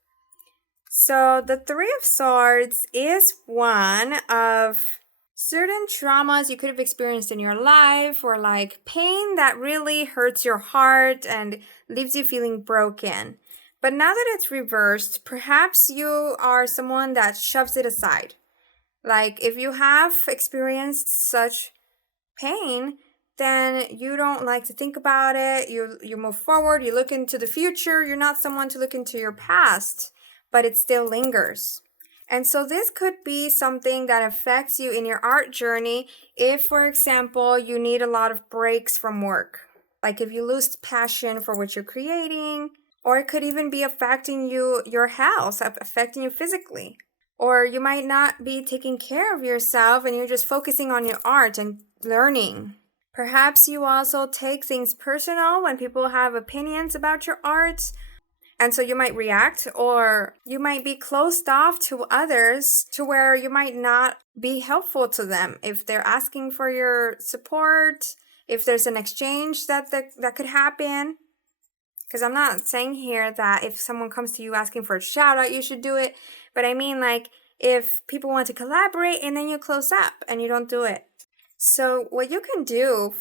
So the Three of Swords is one of certain traumas you could have experienced in your life, or like pain that really hurts your heart and leaves you feeling broken. But now that it's reversed, perhaps you are someone that shoves it aside. Like if you have experienced such pain, then you don't like to think about it. You move forward, you look into the future. You're not someone to look into your past, but it still lingers. And so this could be something that affects you in your art journey if, for example, you need a lot of breaks from work. Like if you lose passion for what you're creating, or it could even be affecting your health, affecting you physically. Or you might not be taking care of yourself and you're just focusing on your art and learning. Perhaps you also take things personal when people have opinions about your art, and so you might react, or you might be closed off to others to where you might not be helpful to them if they're asking for your support, if there's an exchange that could happen. Because I'm not saying here that if someone comes to you asking for a shout out, you should do it. But I mean like if people want to collaborate and then you close up and you don't do it. So what you can do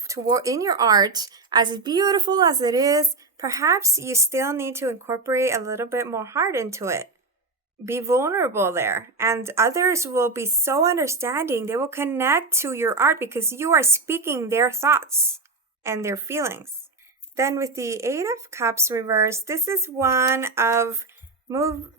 in your art, as beautiful as it is, perhaps you still need to incorporate a little bit more heart into it. be vulnerable there, and others will be so understanding. They will connect to your art because you are speaking their thoughts and their feelings. Then with the Eight of Cups reversed, this is one of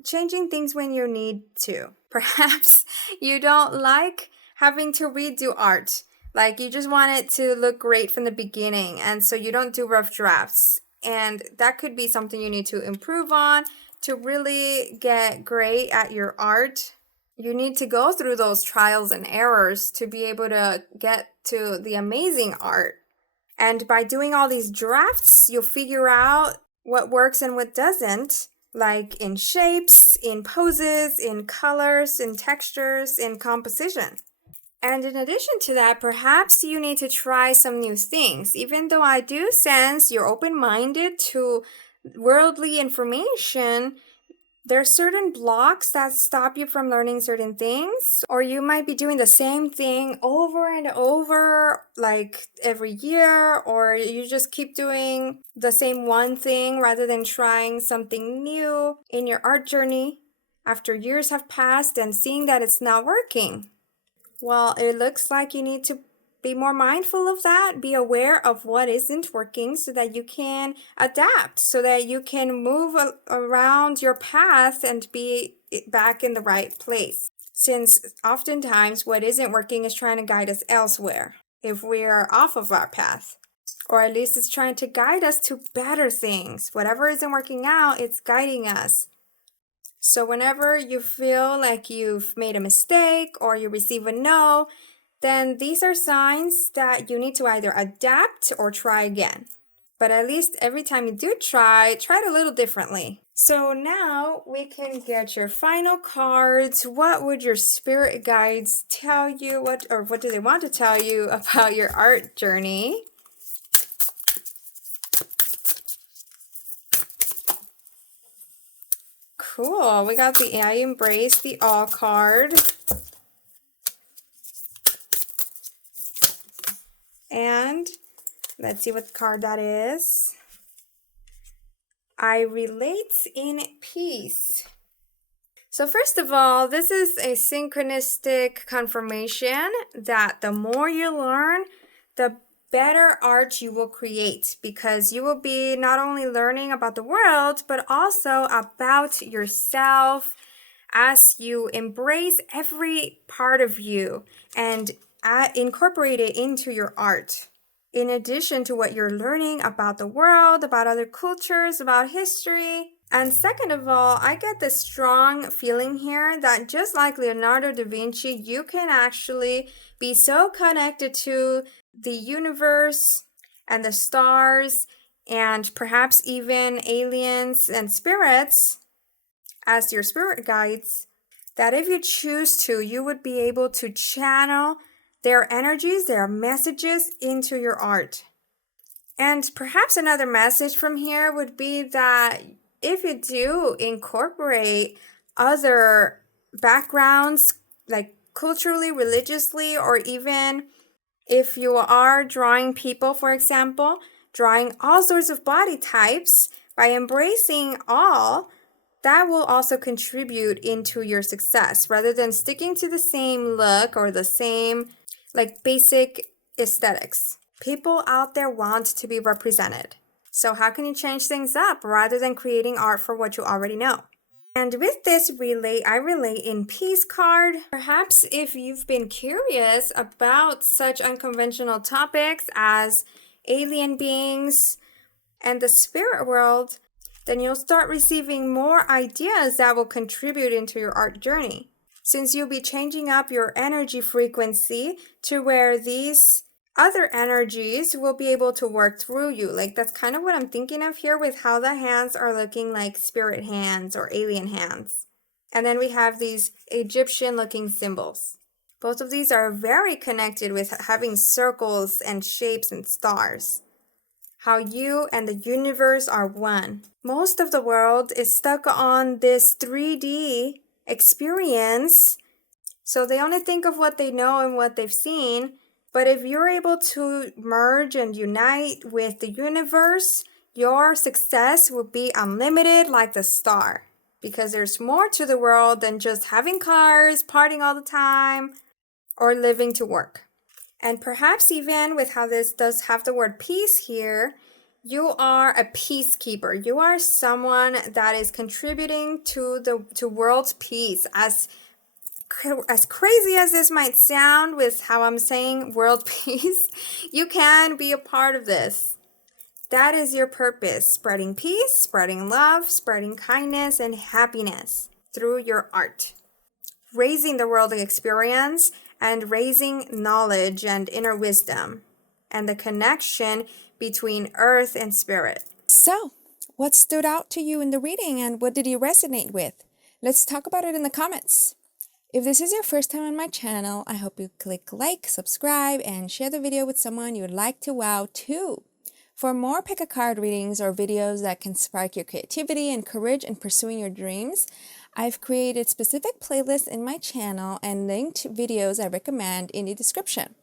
changing things when you need to. Perhaps you don't like having to redo art. Like you just want it to look great from the beginning, and so you don't do rough drafts. And that could be something you need to improve on. To really get great at your art, you need to go through those trials and errors to be able to get to the amazing art. And by doing all these drafts, you'll figure out what works and what doesn't, like in shapes, in poses, in colors, in textures, in composition. And in addition to that, perhaps you need to try some new things. Even though I do sense you're open-minded to worldly information, there are certain blocks that stop you from learning certain things, or you might be doing the same thing over and over, like every year, or you just keep doing the same one thing rather than trying something new in your art journey after years have passed and seeing that it's not working. Well, it looks like you need to be more mindful of that, be aware of what isn't working so that you can adapt, so that you can move around your path and be back in the right place. Since oftentimes what isn't working is trying to guide us elsewhere if we are off of our path. Or at least it's trying to guide us to better things. Whatever isn't working out, it's guiding us. So whenever you feel like you've made a mistake or you receive a no, then these are signs that you need to either adapt or try again. But at least every time you do try it a little differently. So now we can get your final cards. What would your spirit guides tell you? What do they want to tell you about your art journey? Cool. We got the I Embrace the All card. And let's see what card that is. I relate in peace. So first of all, this is a synchronistic confirmation that the more you learn, the better art you will create, because you will be not only learning about the world, but also about yourself as you embrace every part of you and incorporate it into your art. In addition to what you're learning about the world, about other cultures, about history. And second of all, I get this strong feeling here that just like Leonardo da Vinci, you can actually be so connected to the universe and the stars and perhaps even aliens and spirits as your spirit guides, that if you choose to, you would be able to channel their energies, their messages into your art. And perhaps another message from here would be that if you do incorporate other backgrounds, like culturally, religiously, or even if you are drawing people, for example, drawing all sorts of body types, by embracing all, that will also contribute into your success rather than sticking to the same look or the same like basic aesthetics. People out there want to be represented. So how can you change things up rather than creating art for what you already know? And with this I relate in peace card. Perhaps if you've been curious about such unconventional topics as alien beings and the spirit world, then you'll start receiving more ideas that will contribute into your art journey. Since you'll be changing up your energy frequency to where these other energies will be able to work through you. Like that's kind of what I'm thinking of here with how the hands are looking like spirit hands or alien hands. And then we have these Egyptian looking symbols. Both of these are very connected with having circles and shapes and stars. How you and the universe are one. Most of the world is stuck on this 3D experience, so they only think of what they know and what they've seen. But if you're able to merge and unite with the universe, your success will be unlimited like the star. because there's more to the world than just having cars, partying all the time, or living to work. And perhaps even with how this does have the word peace here, you are a peacekeeper. You are someone that is contributing to world's peace. As crazy as this might sound with how I'm saying world peace, you can be a part of this. That is your purpose, spreading peace, spreading love, spreading kindness and happiness through your art. Raising the world experience and raising knowledge and inner wisdom and the connection between earth and spirit. So, what stood out to you in the reading and what did you resonate with? Let's talk about it in the comments. If this is your first time on my channel, I hope you click like, subscribe, and share the video with someone you would like to wow too. For more pick a card readings or videos that can spark your creativity and courage in pursuing your dreams, I've created specific playlists in my channel and linked videos I recommend in the description.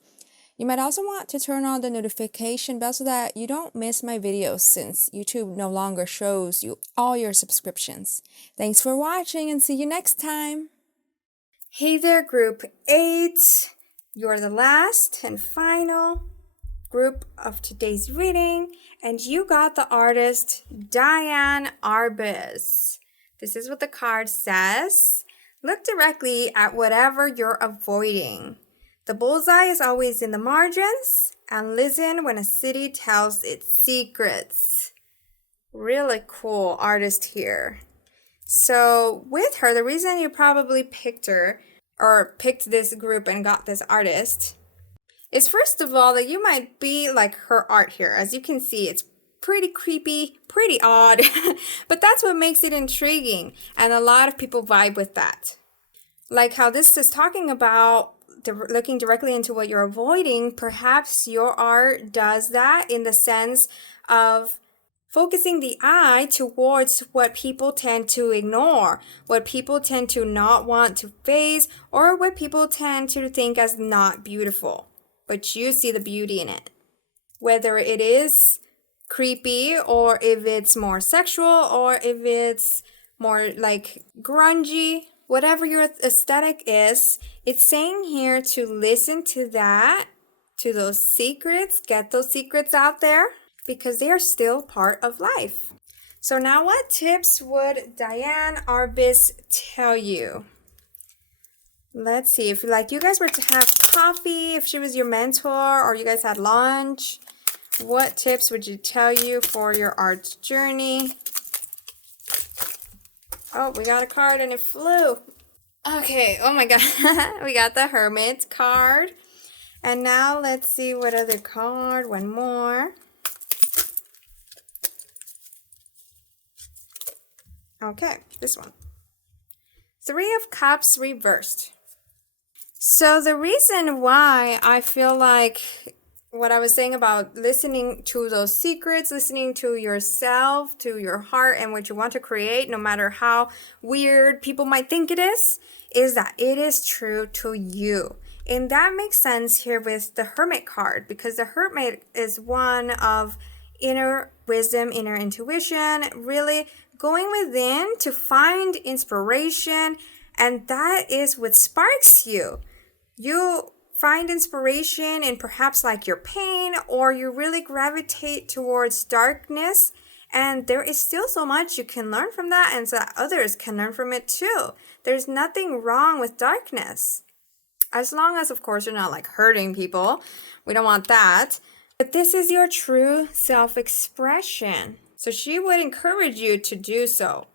You might also want to turn on the notification bell so that you don't miss my videos since YouTube no longer shows you all your subscriptions. Thanks for watching and see you next time! Hey there, Group 8! You're the last and final group of today's reading, and you got the artist Diane Arbus. This is what the card says. Look directly at whatever you're avoiding. The bullseye is always in the margins, and listen when a city tells its secrets. Really cool artist here. So with her, the reason you probably picked her or picked this group and got this artist is first of all that you might be like her art here. As you can see, it's pretty creepy, pretty odd, but that's what makes it intriguing, and a lot of people vibe with that. Like how this is talking about looking directly into what you're avoiding, perhaps your art does that in the sense of focusing the eye towards what people tend to ignore, what people tend to not want to face, or what people tend to think as not beautiful. But you see the beauty in it. Whether it is creepy, or if it's more sexual, or if it's more like grungy, whatever your aesthetic is, it's saying here to listen to that, to those secrets, get those secrets out there, because they are still part of life. So now what tips would Diane Arbus tell you? Let's see, if like you guys were to have coffee, if she was your mentor, or you guys had lunch, what tips would you tell you for your art journey? Oh, we got a card and it flew. Okay, oh my god, we got the Hermit card. And now let's see what other card, one more. Okay, this one. Three of Cups reversed. So the reason why I feel like what I was saying about listening to those secrets, listening to yourself, to your heart and what you want to create, no matter how weird people might think it is that it is true to you. And that makes sense here with the Hermit card, because the Hermit is one of inner wisdom, inner intuition, really going within to find inspiration, and that is what sparks you. You find inspiration in perhaps like your pain, or you really gravitate towards darkness, and there is still so much you can learn from that, and so that others can learn from it too. There's nothing wrong with darkness, as long as of course you're not like hurting people. We don't want that. But this is your true self-expression, so she would encourage you to do so.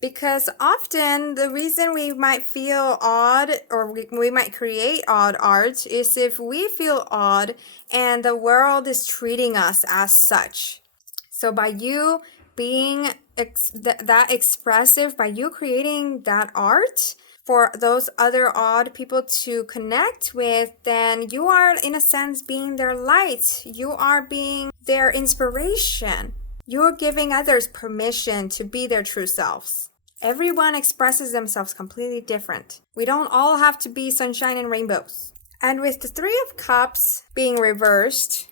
Because often the reason we might feel odd, or we might create odd art, is if we feel odd and the world is treating us as such. So by you being that expressive, by you creating that art for those other odd people to connect with, then you are in a sense being their light. You are being their inspiration. You're giving others permission to be their true selves. Everyone expresses themselves completely different. We don't all have to be sunshine and rainbows. And with the Three of Cups being reversed,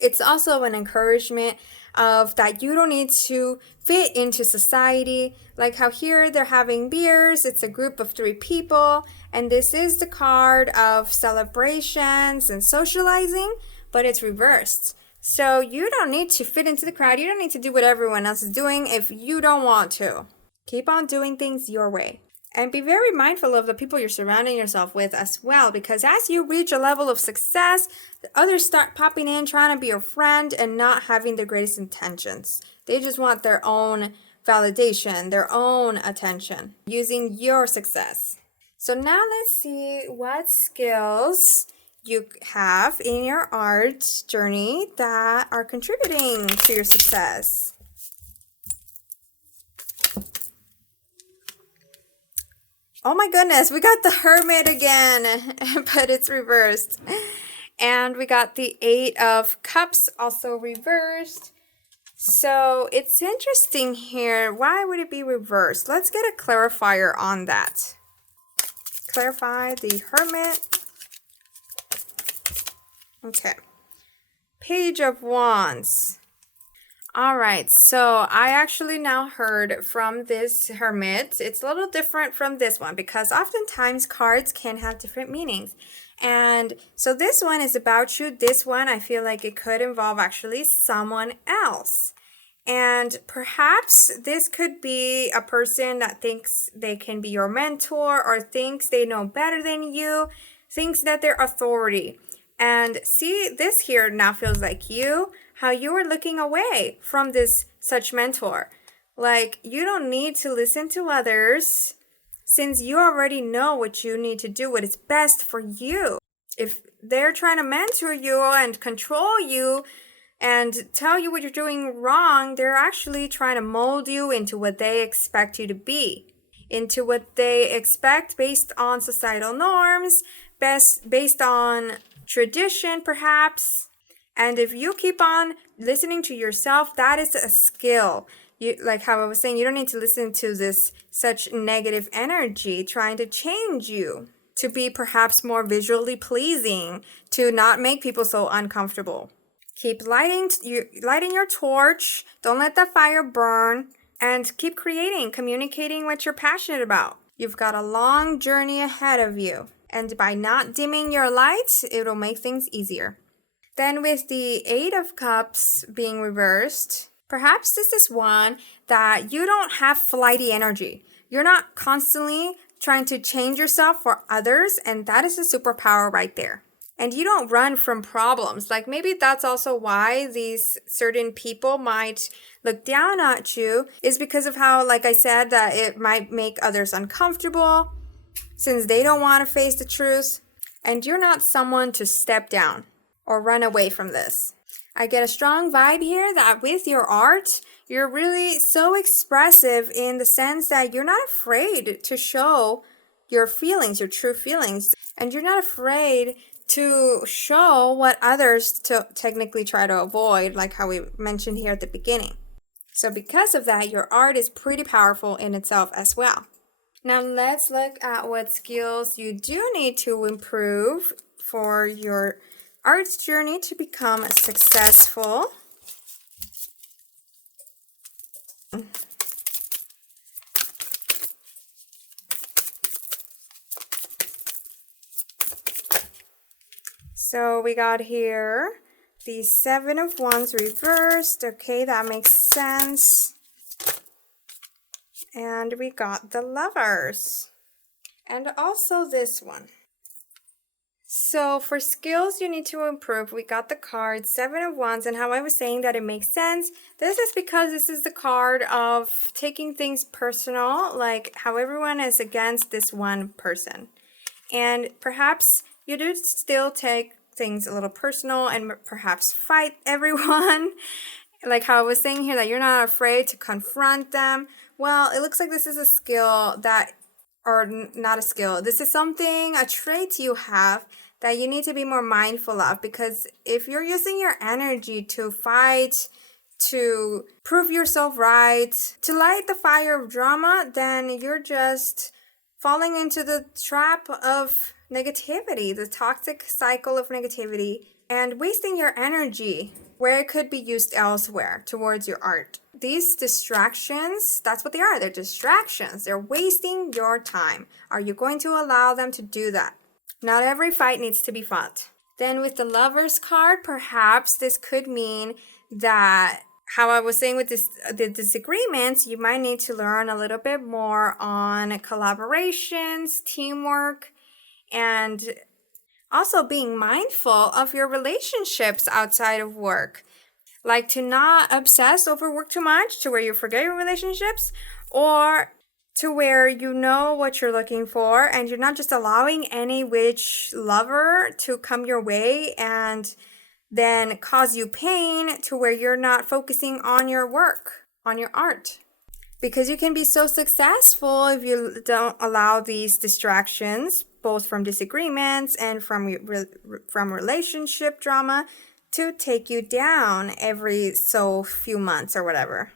It's also an encouragement of that you don't need to fit into society. Like how here they're having beers, it's a group of 3 people, and this is the card of celebrations and socializing, but it's reversed. So you don't need to fit into the crowd. You don't need to do what everyone else is doing if you don't want to. Keep on doing things your way. And be very mindful of the people you're surrounding yourself with as well, because as you reach a level of success, others start popping in, trying to be your friend and not having the greatest intentions. They just want their own validation, their own attention, using your success. So now let's see what skills you have in your art journey that are contributing to your success. Oh my goodness, we got the Hermit again, but it's reversed. And we got the 8 of Cups also reversed. So it's interesting here. Why would it be reversed? Let's get a clarifier on that. Clarify the Hermit. Okay. Page of Wands. All right, so I actually now heard from this Hermit. It's a little different from this one because oftentimes cards can have different meanings. And so this one is about you. This one, I feel like it could involve actually someone else. And perhaps this could be a person that thinks they can be your mentor or thinks they know better than you, thinks that they're authority. And see, this here now feels like you, how you are looking away from this such mentor. Like, you don't need to listen to others since you already know what you need to do, what is best for you. If they're trying to mentor you and control you and tell you what you're doing wrong, they're actually trying to mold you into what they expect you to be, into what they expect based on societal norms, based on tradition, perhaps. And if you keep on listening to yourself, that is a skill. You, like how I was saying, you don't need to listen to this such negative energy trying to change you to be perhaps more visually pleasing, to not make people so uncomfortable. Keep lighting your torch. Don't let the fire burn. And keep creating, communicating what you're passionate about. You've got a long journey ahead of you. And by not dimming your lights, it'll make things easier. Then with the 8 of Cups being reversed, perhaps this is one that you don't have flighty energy. You're not constantly trying to change yourself for others, and that is a superpower right there. And you don't run from problems. Like maybe that's also why these certain people might look down at you, is because of how, like I said, that it might make others uncomfortable since they don't want to face the truth. And you're not someone to step down or run away from this. I get a strong vibe here that with your art, you're really so expressive in the sense that you're not afraid to show your feelings, your true feelings. And you're not afraid to show what others technically try to avoid, like how we mentioned here at the beginning. So because of that, your art is pretty powerful in itself as well. Now let's look at what skills you do need to improve for your art journey to become successful. So we got here the 7 of Wands reversed. Okay, that makes sense. And we got the Lovers. And also this one. So for skills you need to improve, we got the card 7 of Wands, and how I was saying that it makes sense. This is because this is the card of taking things personal, like how everyone is against this one person. And perhaps you do still take things a little personal and perhaps fight everyone. Like how I was saying here, that you're not afraid to confront them. Well, it looks like this is a skill that, or not a skill, this is something, a trait you have that you need to be more mindful of, because if you're using your energy to fight, to prove yourself right, to light the fire of drama, then you're just falling into the trap of negativity, the toxic cycle of negativity and wasting your energy where it could be used elsewhere towards your art. These distractions, that's what they are. They're distractions. They're wasting your time. Are you going to allow them to do that? Not every fight needs to be fought. Then with the Lovers card, perhaps this could mean that, how I was saying with the disagreements, you might need to learn a little bit more on collaborations, teamwork, and also being mindful of your relationships outside of work. Like to not obsess over work too much to where you forget your relationships, or to where you know what you're looking for and you're not just allowing any which lover to come your way and then cause you pain to where you're not focusing on your work, on your art. Because you can be so successful if you don't allow these distractions, both from disagreements and from relationship drama, to take you down every so few months or whatever.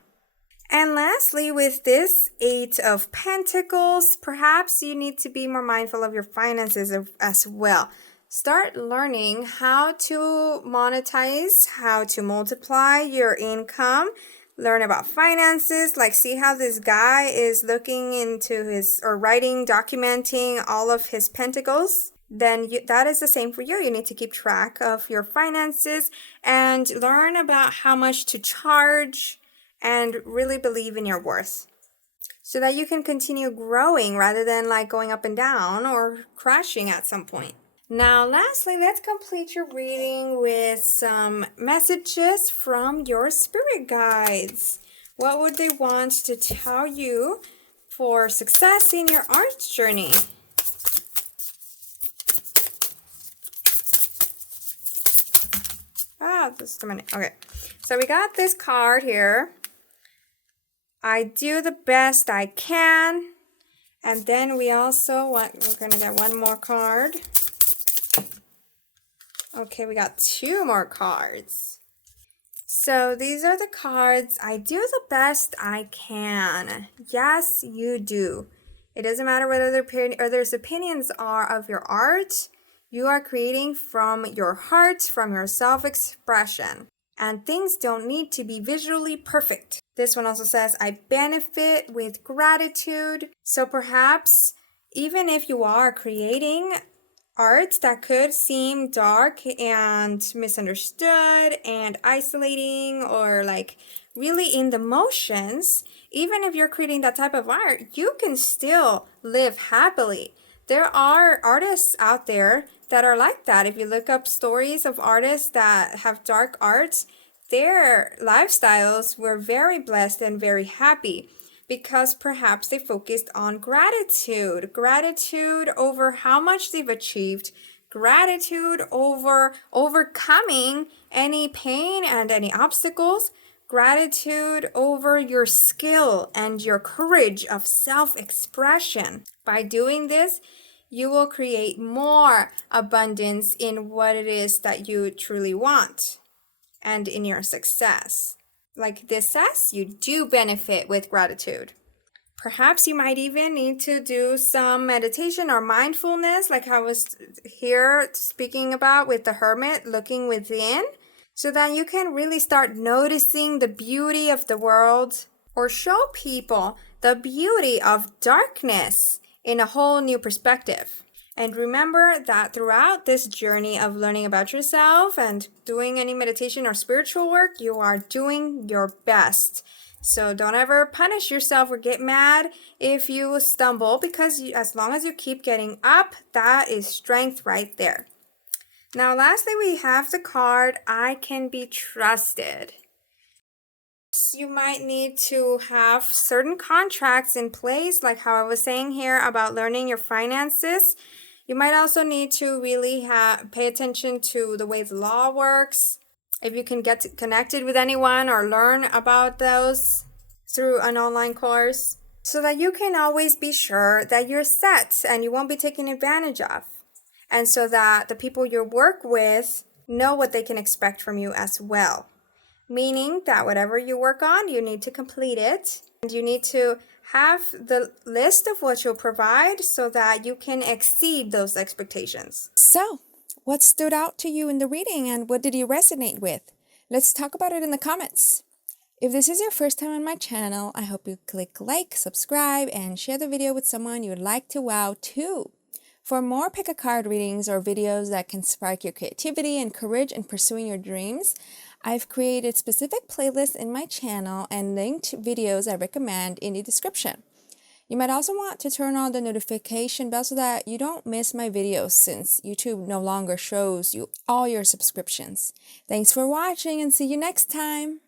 And lastly, with this Eight of Pentacles, perhaps you need to be more mindful of your finances as well. Start learning how to monetize, how to multiply your income. Learn about finances, like see how this guy is looking into his, or writing, documenting all of his pentacles. Then that is the same for you. You need to keep track of your finances and learn about how much to charge and really believe in your worth so that you can continue growing rather than like going up and down or crashing at some point. Now, lastly, let's complete your reading with some messages from your spirit guides. What would they want to tell you for success in your art journey? Just a minute. Okay, so we got this card here. I do the best I can. And then we also want, we're going to get one more card. Okay, we got two more cards. So these are the cards. I do the best I can. Yes, you do. It doesn't matter what others' opinions are of your art. You are creating from your heart, from your self-expression. And things don't need to be visually perfect. This one also says, I benefit with gratitude. So perhaps, even if you are creating art that could seem dark and misunderstood and isolating or like really in the motions, even if you're creating that type of art, you can still live happily. There are artists out there that are like that. If you look up stories of artists that have dark arts, their lifestyles were very blessed and very happy because perhaps they focused on gratitude. Gratitude over how much they've achieved. Gratitude over overcoming any pain and any obstacles. Gratitude over your skill and your courage of self-expression. By doing this, you will create more abundance in what it is that you truly want and in your success. Like this says, you do benefit with gratitude. Perhaps you might even need to do some meditation or mindfulness, like I was here speaking about with the hermit, looking within, so that you can really start noticing the beauty of the world or show people the beauty of darkness in a whole new perspective. And remember that throughout this journey of learning about yourself and doing any meditation or spiritual work, you are doing your best. So don't ever punish yourself or get mad if you stumble, because as long as you keep getting up, that is strength right there. Now, lastly, we have the card, I Can Be Trusted. You might need to have certain contracts in place, like how I was saying here about learning your finances. You might also need to really pay attention to the way the law works. If you can get connected with anyone or learn about those through an online course, so that you can always be sure that you're set and you won't be taken advantage of. And so that the people you work with know what they can expect from you as well. Meaning that whatever you work on, you need to complete it. And you need to have the list of what you'll provide so that you can exceed those expectations. So, What stood out to you in the reading and what did you resonate with? Let's talk about it in the comments. If this is your first time on my channel, I hope you click like, subscribe, and share the video with someone you'd like to wow too. For more pick a card readings or videos that can spark your creativity and courage in pursuing your dreams, I've created specific playlists in my channel and linked videos I recommend in the description. You might also want to turn on the notification bell so that you don't miss my videos since YouTube no longer shows you all your subscriptions. Thanks for watching and see you next time!